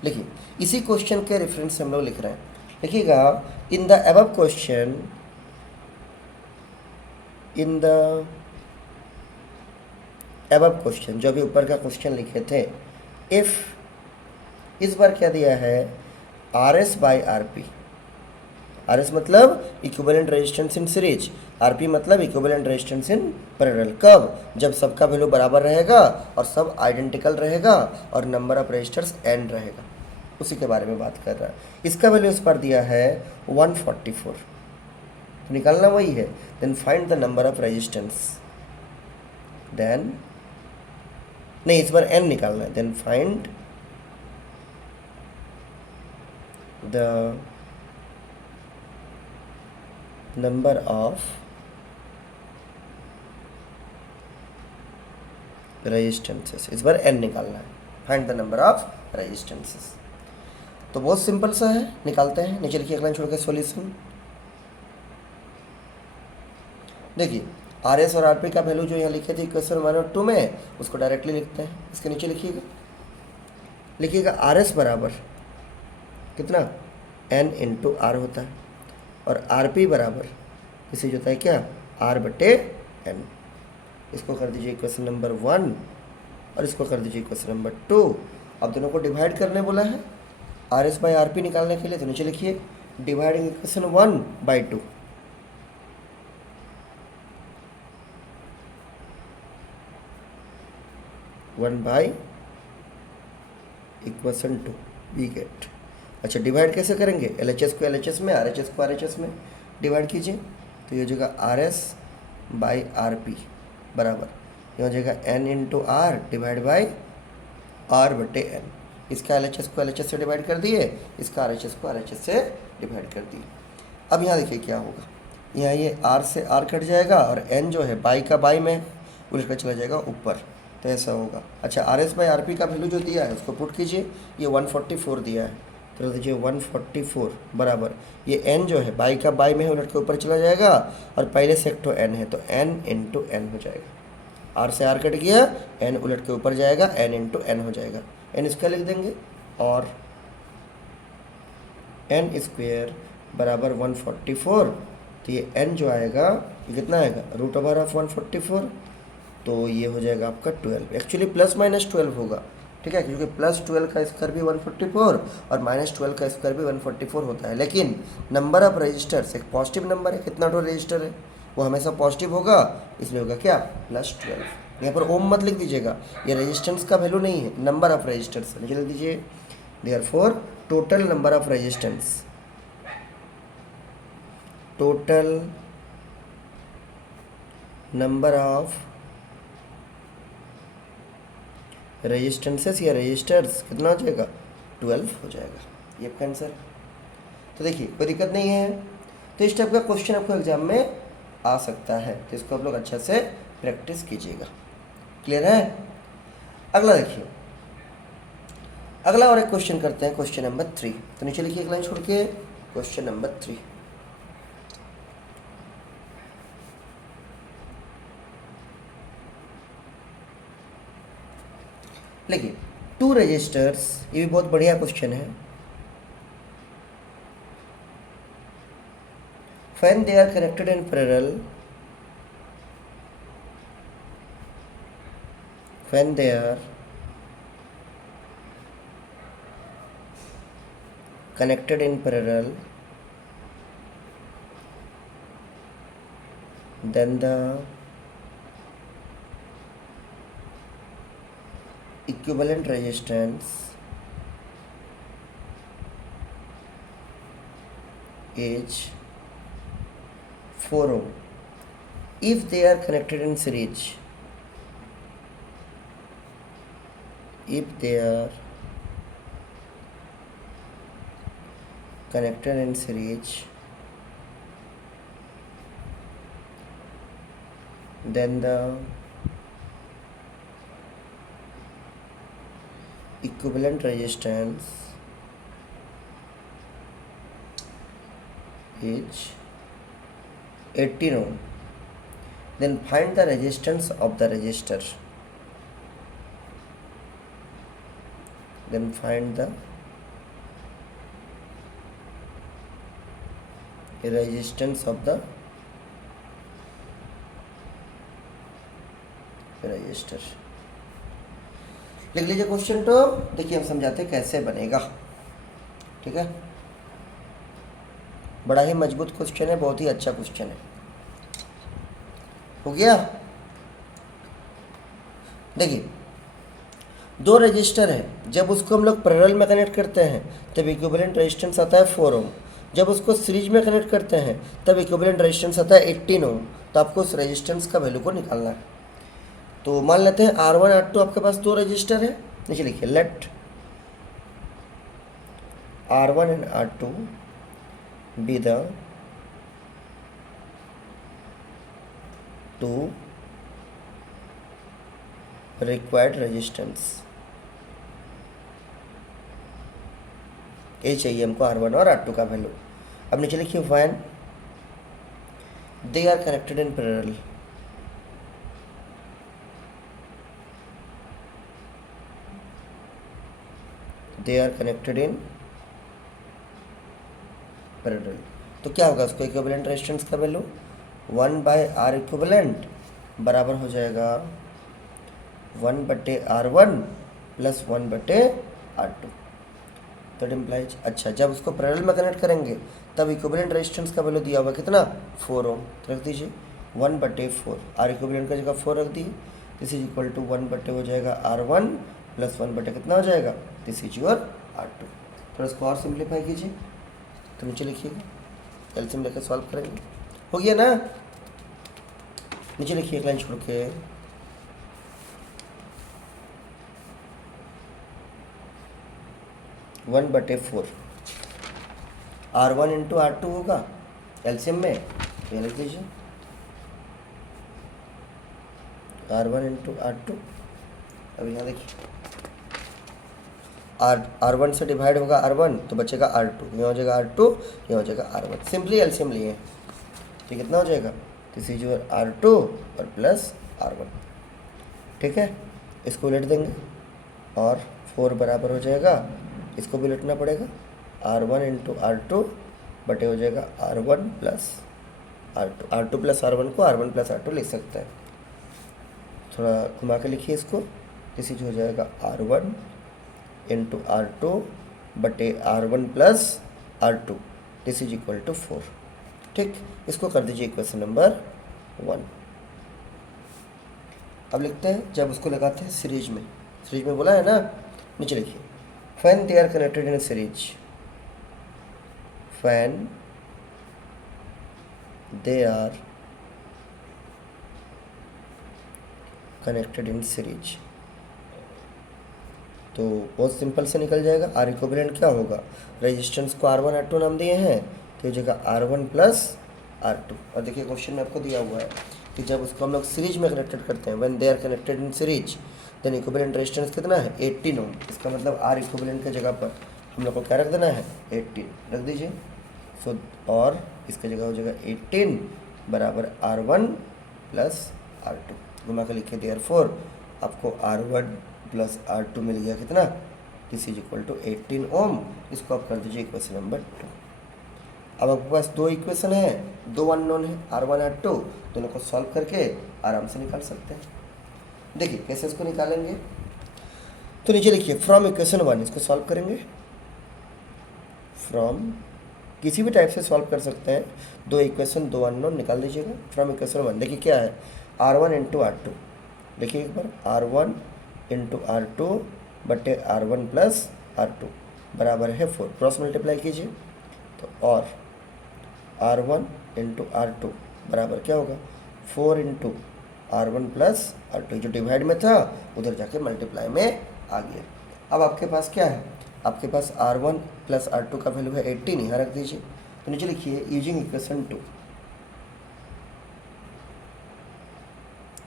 लिखिए। इसी क्वेश्चन के रेफरेंस से हम लोग लिख रहे हैं, लिखिएगा in the above question, in the above question, जो अभी ऊपर का क्वेश्चन लिखे थे, इफ इस बार क्या दिया है RS बाई RP, RS मतलब equivalent resistance in series, RP मतलब इक्विवेलेंट रेजिस्टेंस इन पैरेलल। कब, जब सबका वैल्यू बराबर रहेगा और सब आइडेंटिकल रहेगा और नंबर ऑफ रजिस्टर्स n रहेगा, उसी के बारे में बात कर रहा है। इसका वैल्यू इस बार दिया है 144, तो निकालना वही है। Then find the number of resistance, then नहीं इस बार n निकालना है। Then find the number of resistances, इस बार n निकालना है। Find the number of resistances, तो बहुत सिंपल सा है, निकालते हैं। नीचे लिखिए एक लाइन छोड़ के सॉल्यूशन। देखिए RS और RP का वैल्यू जो यहाँ लिखे थे इक्वेशन 1 और 2 में, उसको डायरेक्टली लिखते हैं। इसके नीचे लिखिएगा, लिखिएगा RS बराबर कितना N इंटू R होता है, और RP बराबर इसे जो होता है क्या R बटे N। इसको कर दीजिए इक्वेशन नंबर 1 और इसको कर दीजिए इक्वेशन नंबर 2। अब दोनों को डिवाइड करने बोला है RS बाई RP निकालने के लिए, तो नीचे लिखिए dividing equation 1 by 2, one by equation 2 we get. अच्छा डिवाइड कैसे करेंगे, LHS को LHS में, RHS को RHS में डिवाइड कीजिए, तो ये हो जाएगा RS बाई RP बराबर ये हो जाएगा N into R divide by R बटे N। इसका LHS को LHS से डिवाइड कर दिए, इसका RHS को RHS से डिवाइड कर दिए। अब यहाँ देखिए क्या होगा, यहाँ ये R से R कट जाएगा और N जो है बाई का बाई में उलट कर चला जाएगा ऊपर, तो ऐसा होगा। अच्छा RS बाई RP का वैल्यू जो दिया है उसको पुट कीजिए, ये 144 दिया है, तो दीजिए 144 बराबर ये n जो है बाई का बाई में है उलट के ऊपर चला जाएगा, और पहले से एक तो n है तो n इंटू n हो जाएगा। R से R कट गया, n उलट के ऊपर जाएगा, n इंटू n हो जाएगा। n इसका लिख देंगे, और n स्क्वेयर बराबर 144, तो ये n जो आएगा ये कितना आएगा रूट ओवर ऑफ 144, तो ये हो जाएगा आपका 12। एक्चुअली प्लस माइनस 12 होगा, ठीक है, क्योंकि प्लस 12 का स्क्वायर भी 144 और माइनस 12 का स्क्वायर भी 144 होता है। लेकिन नंबर ऑफ रजिस्टर्स एक पॉजिटिव नंबर है, कितना टो रजिस्टर है वो हमेशा पॉजिटिव होगा, इसलिए होगा क्या +12। यहाँ पर ओम मत लिख दीजिएगा, ये रेजिस्टेंस का वैल्यू नहीं है, नंबर ऑफ रजिस्टर्स लिख दीजिए। Therefore total number of resistance, total number of resistances या रजिस्टर्स कितना हो जाएगा 12 हो जाएगा, ये आंसर। तो देखिए कोई दिक्कत नहीं है। तो इस टाइप का क्वेश्चन आपको एग्जाम में आ सकता है, तो इसको आप लोग अच्छा से प्रैक्टिस कीजिएगा। क्लियर है? अगला देखिए, अगला और एक क्वेश्चन करते हैं, क्वेश्चन नंबर 3। तो नीचे लिखिए एक लाइन छोड़ के, क्वेश्चन नंबर 3। देखिए, 2 रजिस्टर्स, ये भी बहुत बढ़िया क्वेश्चन है। When they are connected in parallel, when they are connected in parallel, then the equivalent resistance is 4 ohm. If they are connected in series, if they are connected in series, then the equivalent resistance is 18 ohm. Then find the resistance of the resistor. Then find the resistance of the resistor. लिख लीजिए question. तो देखिए हम समझाते हैं कैसे बनेगा, ठीक है। बड़ा ही मजबूत क्वेश्चन है, बहुत ही अच्छा क्वेश्चन है। हो गया? देखिए, 2 रजिस्टर है, जब उसको हम लोग पैरेलल में कनेक्ट करते हैं तब इक्विवेलेंट रेजिस्टेंस आता है 4 ओम। जब उसको सीरीज में कनेक्ट करते हैं तब इक्विवेलेंट रेजिस्टेंस आता है 18 ओम। तो आपको उस रेजिस्टेंस का वैल्यू को निकालना है। तो मान लेते हैं R1 R2 आपके पास 2 रजिस्टर है। नीचे लिखिए, let R1 and R2 be the 2 required resistance. ये चाहिए हमको R1 और R2 का वैल्यू। अब नीचे लिखिए, when they are connected in parallel, they are connected in parallel, तो क्या होगा उसको इक्विवेलेंट रेजिस्टेंस का वैल्यू 1/R इक्विवेलेंट बराबर हो जाएगा 1/R1 plus 1/R2। That implies, अच्छा जब उसको पैरेलल में कनेक्ट करेंगे तब इक्विवेलेंट रेजिस्टेंस का वैल्यू दिया हुआ कितना, 4 ओम। तो रख दीजिए 1/4, आर इक्विवेलेंट का जगह 4 रख दिए। दिस इज इक्वल टू 1/, हो जाएगा R1 प्लस 1/, कितना हो जाएगा, दिस इज योर R2। थोड़ा इसको और सिंप्लीफाई कीजिए। तो नीचे लिखिएगा, एलसीएम लेकर सॉल्व करेंगे। हो गया ना? नीचे लिखिए एक लाइन छोड़ के, वन बटे 4 R1 इंटू R2 होगा एलसीएम में, ये लिख दीजिए R1 इंटू R2। अब यहाँ देखिए, R1 से डिवाइड होगा R1 तो बचेगा R2, यहाँ हो जाएगा R2, यहाँ हो जाएगा R1। सिंपली एलसीएम लिए हैं तो कितना हो जाएगा, दिस इज योर R2 और प्लस R1। ठीक है, इसको उलट देंगे और 4 बराबर हो जाएगा, इसको भी उलटना पड़ेगा, R1 इंटू R2 बटे हो जाएगा R1 plus R2। R2 plus R1 को R1 प्लस R2 लिख सकते हैं। थोड़ा घुमा के लिखिए इसको, दिस इज हो जाएगा R1 इंटू R2 बटे R1 plus R2, this is equal to 4। ठीक, इसको कर दीजिए इक्वेशन नंबर 1। अब लिखते हैं जब उसको लगाते हैं सीरीज में, सीरीज में बोला है ना, नीचे लिखिए, when they are connected in series, when they are connected in series, तो बहुत सिंपल से निकल जाएगा। आर इक्विवेलेंट क्या होगा, रेजिस्टेंस को R1 R2 नाम दिए हैं तो ये जगह R1 प्लस R2। और देखिए क्वेश्चन में आपको दिया हुआ है कि जब उसको हम लोग सीरीज में कनेक्टेड करते हैं, when they are connected in series then equivalent resistance कितना है 18 ओम। इसका मतलब R इक्विवेलेंट के जगह पर हम लोग को क्या रख देना है 18 रख दीजिए। सो और इसके जगह हो जाएगा 18 बराबर R1 प्लस R2 घुमा के लिखिए। देयरफॉर आपको R1 प्लस R2 मिल गया कितना, दिस इज इक्वल टू 18 ओम। इसको आप कर दीजिए इक्वेशन नंबर 2। अब आपके पास दो इक्वेशन है, दो अननोन है R1 R2, दोनों को सॉल्व करके आराम से निकाल सकते हैं। देखिए कैसे इसको निकालेंगे, तो नीचे लिखिए फ्रॉम इक्वेशन 1 इसको सॉल्व करेंगे। फ्रॉम किसी भी टाइप से सॉल्व कर सकते हैं, दो इक्वेशन दो अननोन निकाल दीजिएगा फ्रॉम इक्वेशन 1। देखिए क्या है R1 इंटू R2, देखिए एक बार R1 इंटू R2 बटे R1 प्लस R2 बराबर है 4। क्रॉस मल्टीप्लाई कीजिए तो और R1 इंटू R2 बराबर क्या होगा 4 इंटू R1 प्लस R2, जो डिवाइड में था उधर जाके मल्टीप्लाई में आ गया। अब आपके पास क्या है, आपके पास R1 प्लस R2 का वैल्यू है 18, यहाँ रख दीजिए। तो नीचे लिखिए using equation 2,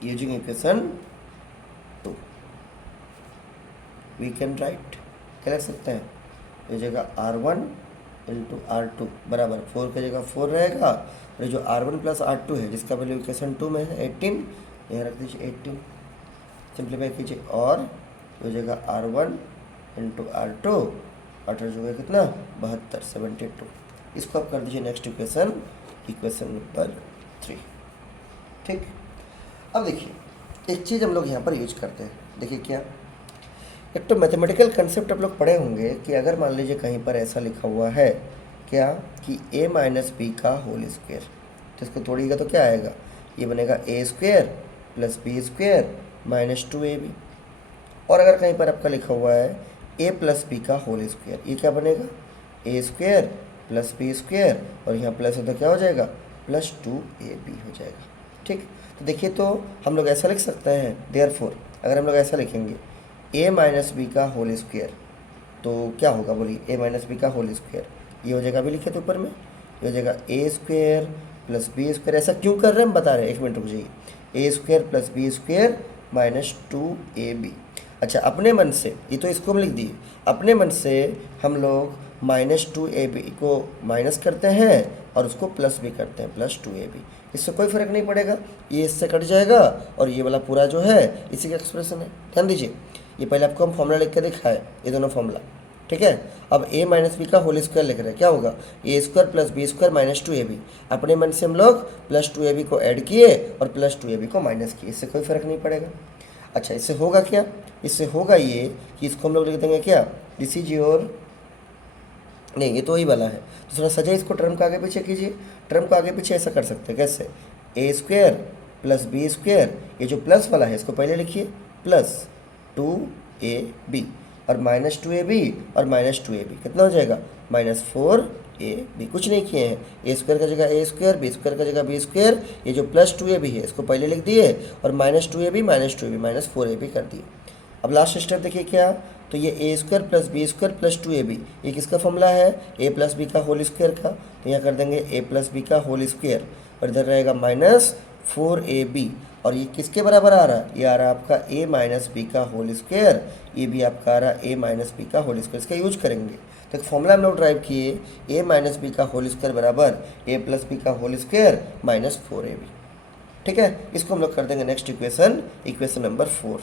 using equation 2 we can write, क्या लिख सकते हैं, ये जगह R1 इंटू R2 बराबर 4 की जगह 4 रहेगा, और जो R1 प्लस R2 है जिसका वैल्यू इक्वेशन 2 में है 18, यहाँ रख दीजिए 18, सिंप्लीफाई कीजिए। और हो जाएगा R1 इंटू R2, 18 जो है कितना 72 72। इसको आप कर दीजिए नेक्स्ट इक्वेशन, इक्वेशन नंबर 3। ठीक, अब देखिए एक चीज़ हम लोग यहाँ पर यूज करते हैं, देखिए क्या, एक तो मैथमेटिकल कंसेप्ट आप लोग पढ़े होंगे कि अगर मान लीजिए कहीं पर ऐसा लिखा हुआ है क्या कि a माइनस बी का होल स्क्वायर, तो इसको तोड़िएगा तो क्या आएगा, ये बनेगा a square plus B square minus 2ab। और अगर कहीं पर आपका लिखा हुआ है a प्लस बी का होल स्क्वायर, ये क्या बनेगा a square plus B square, और यहाँ प्लस हो तो क्या हो जाएगा प्लस 2ab हो जाएगा। ठीक, तो देखिए तो हम लोग ऐसा लिख सकते हैं, देयरफॉर अगर हम लोग ऐसा लिखेंगे a माइनस बी का होल स्क्वायर, तो क्या होगा बोलिए, a माइनस बी का होल स्क्वायर, ये हो जाएगा, अभी लिखे थे ऊपर में, ये हो जाएगा a square plus B square. ऐसा क्यों कर रहे हैं हम बता रहे हैं, एक मिनट रुक जाइए, a square plus B square minus 2ab। अच्छा अपने मन से, ये तो इसको हम लिख दिए, अपने मन से हम लोग माइनस 2ab को माइनस करते हैं और उसको प्लस भी करते हैं प्लस 2ab, इससे कोई फर्क नहीं पड़ेगा, ये इससे कट जाएगा और ये वाला पूरा जो है इसी का एक्सप्रेशन है। ध्यान दीजिए, ये पहले आपको हम फॉर्मूला लिख के दिखाए, ये दोनों फॉर्मूला, ठीक है। अब a माइनस बी का होल स्क्वायर लिख रहे हैं, क्या होगा a square plus B square minus 2ab। अपने मन से हम लोग प्लस 2ab को ऐड किए और प्लस 2ab को माइनस किए, इससे कोई फर्क नहीं पड़ेगा। अच्छा इससे होगा क्या, इससे होगा ये कि इसको हम लोग लिख देंगे क्या, दिस इज योर, नहीं ये तो वही वाला है, तो थोड़ा सजा इसको टर्म को आगे पीछे कीजिए। टर्म को आगे पीछे ऐसा कर सकते हैं, कैसे, a square plus B square, ये जो प्लस वाला है इसको पहले लिखिए प्लस 2ab और माइनस 2ab और माइनस 2ab कितना हो जाएगा माइनस 4ab। कुछ नहीं किए हैं, a स्क्वायर का जगह a स्क्वायर, b स्क्वायर का जगह b स्क्वायर, ये जो प्लस 2ab है इसको पहले लिख दिए और माइनस 2ab माइनस 4ab कर दिए। अब लास्ट स्टेप देखिए क्या, तो ये a square plus B square plus 2ab, ये किसका फॉर्मूला है a प्लस बी का होल स्क्वायर का, तो यहाँ कर देंगे a प्लस बी का होल स्क्वायर और इधर रहेगा माइनस 4ab। और ये किसके बराबर आ रहा है, ये आ रहा है आपका a माइनस बी का होल स्क्वायर, ये भी आपका आ रहा है a माइनस बी का होल स्क्वायर। इसका यूज करेंगे तो एक फॉर्मूला हम लोग ड्राइव किए, a माइनस बी का होल स्क्वायर बराबर a प्लस बी का होल स्क्वायर माइनस 4ab। ठीक है, इसको हम लोग कर देंगे नेक्स्ट इक्वेशन, इक्वेशन नंबर 4,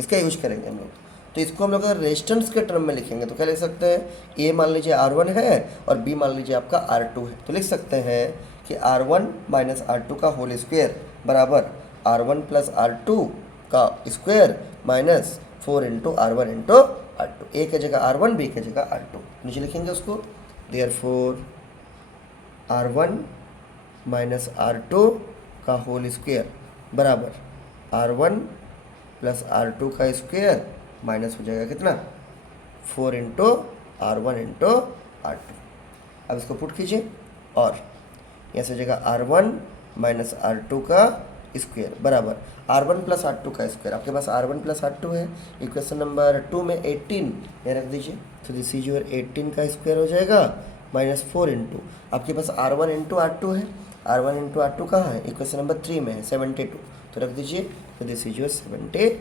इसका यूज करेंगे हम लोग। तो इसको हम लोग अगर रेजिस्टेंस के टर्म में लिखेंगे तो क्या लिख सकते हैं, a मान लीजिए R1 है और b मान लीजिए आपका R2 है, तो लिख सकते हैं कि R1 माइनस R2 का होल स्क्वायर बराबर R1 प्लस R2 का square minus 4 into R1 into R2, a की जगह R1 b की जगह R2, नीचे लिखेंगे उसको, देयरफॉर R1 माइनस R2 का होल स्क्वायर बराबर R1 प्लस R2 का स्क्वायर माइनस हो जाएगा कितना 4 इंटू R1 इंटू R2। अब इसको पुट कीजिए और यहाँ से जगह R1 माइनस R2 का स्क्वायर बराबर R1 प्लस R2 का स्क्वायर, आपके पास R1 प्लस R2 है, इक्वेशन नंबर 2 में 18 यहाँ रख दीजिए, तो दिस इज योर 18 का स्क्वायर हो जाएगा -4 इंटू आपके पास R1 इंटू R2 है, R1 इंटू R2 कहाँ है, इक्वेशन नंबर 3 में है 72, तो रख दीजिए, तो दिस इज योर 72।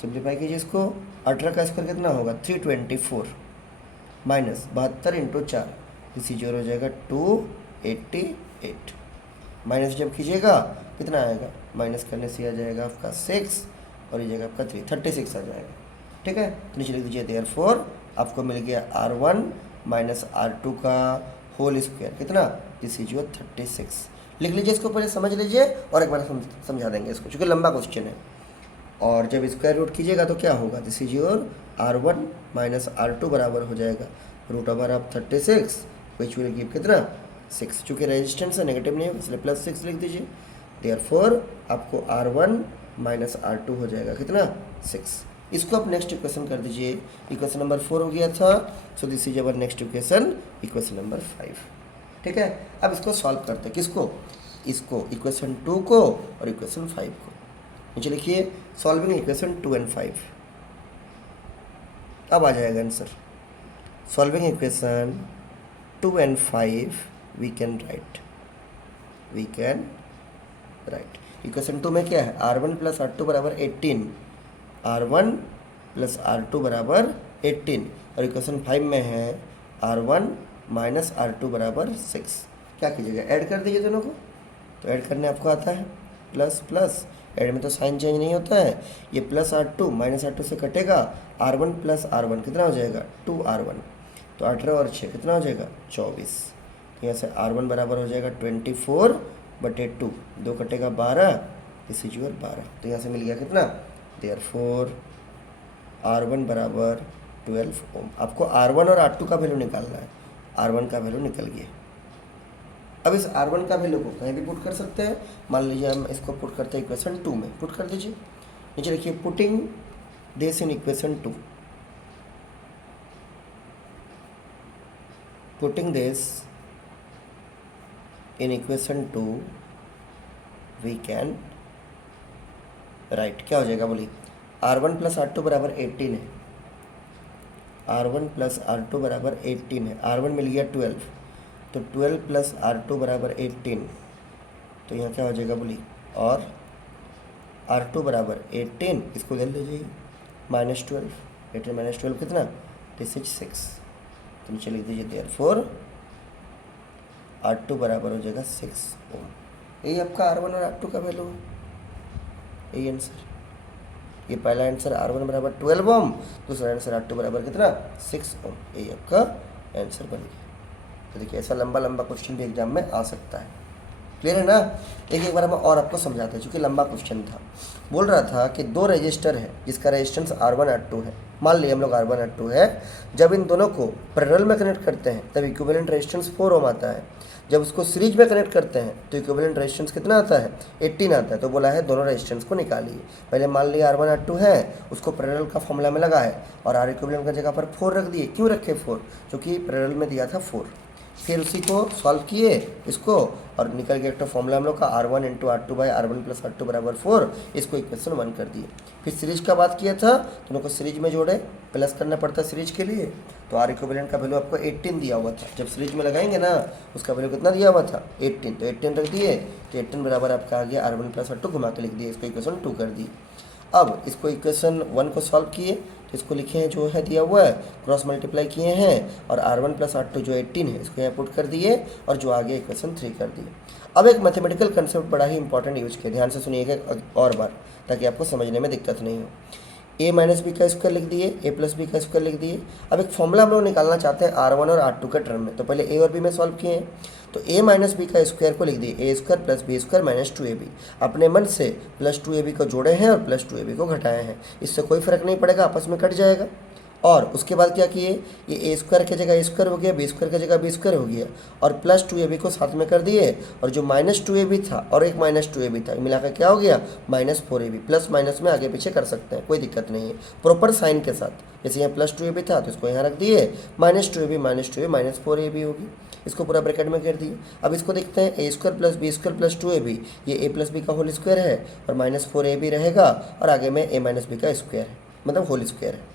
सिंप्लीफाई कीजिए इसको, 18 का स्क्वायर कितना होगा 324 minus 72 into 4, this is your हो जाएगा 288। माइनस जब कीजिएगा कितना आएगा, माइनस करने से आ जाएगा आपका 6 और ये जाएगा आपका 3, 36 आ जाएगा। ठीक है, तो नीचे लिख दीजिए देयरफॉर आपको मिल गया R1 माइनस R2 का होल स्क्वायर कितना, दिस इज योर 36। लिख लीजिए इसको, पहले समझ लीजिए और एक बार समझा देंगे इसको, क्योंकि लंबा क्वेश्चन है। और जब स्क्वायर रूट कीजिएगा तो क्या होगा, this is your R1 minus R2 बराबर हो जाएगा root over of 36 which will give कितना 6। चूँकि रेजिस्टेंस है नेगेटिव नहीं है इसलिए +6 लिख दीजिए। देयरफॉर आपको R1 माइनस R2 हो जाएगा कितना 6। इसको आप नेक्स्ट इक्वेशन कर दीजिए, इक्वेशन नंबर 4 हो गया था, सो this is our next equation, equation number 5। ठीक है, अब इसको सॉल्व करते हैं, किसको, इसको, इक्वेशन 2 को और इक्वेशन 5 को। नीचे लिखिए सॉल्विंग इक्वेशन 2 एंड 5, अब आ जाएगा answer. Solving equation 2 and 5 we can write equation 2 में क्या है, R1 प्लस R2 बराबर 18, R1 प्लस R2 बराबर 18, और इक्वेशन 5 में है R1 माइनस R2 बराबर 6। क्या कीजिएगा, ऐड कर दीजिए दोनों को, तो ऐड करने आपको आता है प्लस प्लस, ऐड में तो साइन चेंज नहीं होता है, ये प्लस R2 माइनस R2 से कटेगा, R1 प्लस R1 कितना हो जाएगा 2R1, तो 18 और 6 कितना हो जाएगा 24। तो यहाँ से R1 बराबर हो जाएगा 24/2, 2 कटेगा 12, इस इज योर 12, तो यहाँ से मिल गया कितना, देयरफॉर R1 बराबर 12 ओम। आपको R1 और R2 का वैल्यू निकालना है, R1 का वैल्यू निकल गया। अब इस R1 का वैल्यू को कहीं भी पुट कर सकते हैं, मान लीजिए हम इसको पुट करते हैं इक्वेशन 2 में, पुट कर दीजिए। नीचे लिखिए putting this in equation 2, putting this in equation 2 we can write, क्या हो जाएगा बोलिए, R1 प्लस R2 बराबर 18 है, R1 प्लस R2 बराबर 18 है, R1 मिल गया 12, तो 12 प्लस R2 बराबर 18, तो यहाँ क्या हो जाएगा बोलिए, और R2 बराबर 18, इसको ले लीजिए -12, 18 माइनस 12 कितना, दिस इज 6, तो नीचे लिख दीजिए देयरफॉर R2 बराबर हो जाएगा 6 ओम। यही आपका R1 और R2 का वैल्यू है, यही आंसर। ये पहला आंसर R1 बराबर 12 ओम, दूसरा आंसर R2 बराबर कितना 6 ओम, यही आपका आंसर बन गया। तो देखिए ऐसा लंबा लंबा क्वेश्चन भी एग्जाम में आ सकता है, क्लियर है ना। एक बार हम और आपको समझाते हैं, चूँकि लंबा क्वेश्चन था। बोल रहा था कि दो रजिस्टर है जिसका रेजिस्टेंस R1 R2 है, मान लिया हम लोग R1 R2 है, जब इन दोनों को पैरेलल में कनेक्ट करते हैं तब इक्विवेलेंट रेजिस्टेंस 4 ओम आता है, जब उसको सीरीज में कनेक्ट करते हैं तो इक्विवेलेंट रेजिस्टेंस कितना आता है 18 आता है। तो बोला है दोनों रेजिस्टेंस को निकालिए। पहले मान लिया R1 R2 है, उसको पैरेलल का फॉर्मूला में लगा है और R इक्विवेलेंट का जगह पर 4 रख दिए। क्यों रखे 4, क्योंकि पैरेलल में दिया था 4। फिर उसी को सॉल्व किए इसको और निकल गया एक फॉर्मूला हम लोग का R1 into R2 by R1 plus R2 बराबर 4, इसको इक्वेशन 1 कर दिए। फिर सीरीज का बात किया था, दोनों को सीरीज में जोड़े, प्लस करना पड़ता है सीरीज के लिए, तो R इक्विवेलेंट का वैल्यू आपको 18 दिया हुआ था। जब सीरीज में लगाएंगे ना उसका वैल्यू कितना दिया हुआ था 18, तो 18 रख दिए, तो 18 बराबर आपका आ गया R1 प्लस R2, घुमा के लिख दिए, इसको इक्वेशन 2 कर दी। अब इसको इक्वेशन 1 को सॉल्व किए तो इसको लिखे हैं जो है दिया हुआ है, क्रॉस मल्टीप्लाई किए हैं और R1 प्लस R2 जो 18 है इसको यहाँ पुट कर दिए और जो आगे इक्वेशन 3 कर दिए। अब एक मैथमेटिकल कंसेप्ट बड़ा ही इंपॉर्टेंट यूज किया, ध्यान से सुनिएगा और बार ताकि आपको समझने में दिक्कत नहीं हो। a माइनस बी का स्क्वायर लिख दिए, a प्लस बी का स्क्वायर लिख दिए। अब एक फॉर्मूला हम लोग निकालना चाहते हैं R1 और R2 के टर्म में, तो पहले a और b में सॉल्व किए हैं, तो a माइनस बी का स्क्वायर को लिख दिए a square plus B square minus 2ab। अपने मन से प्लस 2ab को जोड़े हैं और प्लस 2ab को घटाए हैं, इससे कोई फर्क नहीं पड़ेगा, आपस में कट जाएगा। और उसके बाद क्या किए, ये ए स्क्वायर की जगह ए स्क्वायर हो गया, बी स्क्वायर की जगह बी स्क्वायर हो गया और प्लस 2ab को साथ में कर दिए और जो माइनस 2ab था और एक माइनस 2ab था मिलाकर क्या हो गया -4ab। प्लस माइनस में आगे पीछे कर सकते हैं, कोई दिक्कत नहीं है, प्रॉपर साइन के साथ। जैसे यहाँ प्लस 2ab था तो इसको यहाँ रख दिए, -2ab -4ab होगी, इसको पूरा ब्रैकेट में कर दिए। अब इसको देखते हैं a square plus B square plus 2ab, ये a प्लस बी का होल स्क्वायर है और -4ab रहेगा और आगे में a माइनस बी का स्क्वायर है, मतलब होल स्क्वायर है।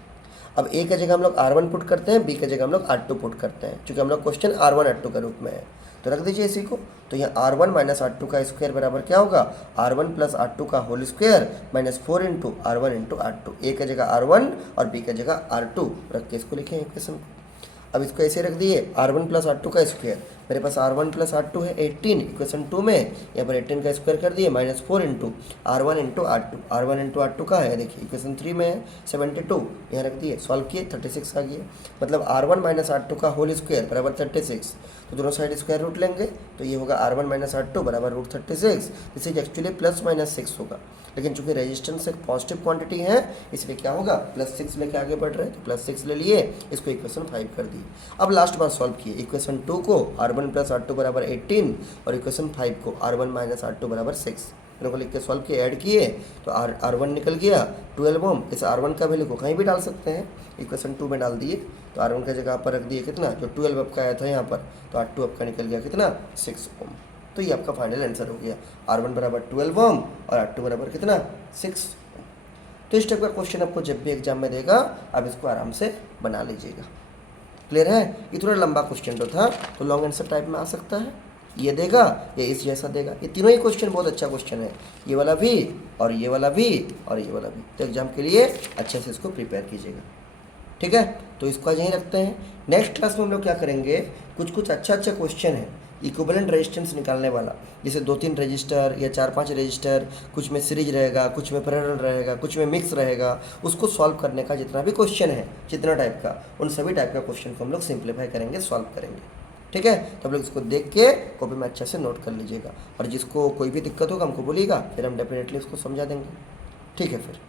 अब ए की जगह हम लोग R1 पुट करते हैं, बी की जगह हम लोग R2 पुट करते हैं, क्योंकि हम लोग क्वेश्चन R1 R2 के रूप में है। तो रख दीजिए इसी को। तो यहाँ R1 माइनस R2 का स्क्वायर बराबर क्या होगा, R1 प्लस R2 का whole square minus 4 into R1 into R2। A की जगह R1 और बी की जगह R2 रख के इसको लिखें इक्वेशन को। अब इसको ऐसे रख दिए, R1 प्लस R2 का स्क्वायर, मेरे पास R1 प्लस R2 है 18 इक्वेशन 2 में, यहाँ पर 18 का स्क्वायर कर दिए minus 4 into R1 into R2। R1 into R2 का है देखिए इक्वेशन 3 में है 72, यहाँ रख दिए, सॉल्व किए 36 आ गया। मतलब R1 माइनस R2 का होल स्क्वायर बराबर 36। तो दोनों साइड स्क्वायर रूट लेंगे, तो ये होगा R1 माइनस R2 बराबर root 36। This is actually plus minus 6 होगा, लेकिन चूंकि रेजिस्टेंस एक पॉजिटिव क्वांटिटी है इसलिए क्या होगा, प्लस 6 लेके आगे बढ़ रहे हैं, तो प्लस 6 ले लिए, इसको इक्वेशन 5 कर दिए। अब लास्ट बार सॉल्व किए, इक्वेशन 2 को R1 प्लस R2 बराबर 18 और इक्वेशन 5 को R1 माइनस R2 बराबर 6 इनको लिख के सॉल्व किए, ऐड किए, तो R1 निकल गया 12 ओम। इस R1 का वैल्यू को कहीं भी डाल सकते हैं, इक्वेशन 2 में डाल दिए, तो R1 का जगह पर रख दिए कितना, जो 12 आपका आया था यहाँ पर, तो R2 आपका निकल गया कितना, 6 ओम। तो ये आपका फाइनल आंसर हो गया, R1 बराबर 12 ओम और R2 बराबर कितना, 6 ओम। तो इस टाइप का क्वेश्चन आपको जब भी एग्जाम में देगा आप इसको आराम से बना लीजिएगा। क्लियर है? ये थोड़ा लंबा क्वेश्चन तो था, तो लॉन्ग आंसर टाइप में आ सकता है, ये देगा या इस जैसा देगा। ये तीनों ही क्वेश्चन बहुत अच्छा क्वेश्चन है, ये वाला भी और ये वाला भी और ये वाला भी। तो एग्जाम के लिए अच्छे से इसको प्रिपेयर कीजिएगा, ठीक है? तो इसको आज यहीं रखते हैं। नेक्स्ट क्लास में हम लोग क्या करेंगे, कुछ अच्छा क्वेश्चन है इक्विवेलेंट रेजिस्टेंस निकालने वाला, जैसे 2-3 रजिस्टर या 4-5 रजिस्टर, कुछ में सीरीज रहेगा, कुछ में पैरेलल रहेगा, कुछ में मिक्स रहेगा, उसको सॉल्व करने का जितना भी क्वेश्चन है, जितना टाइप का, उन सभी टाइप का क्वेश्चन को हम लोग सिंप्लीफाई करेंगे, सॉल्व करेंगे, ठीक है? तो आप लोग इसको देख के कॉपी में अच्छे से नोट कर लीजिएगा, और जिसको कोई भी दिक्कत होगा हमको बोलिएगा, फिर हम डेफिनेटली उसको समझा देंगे, ठीक है? फिर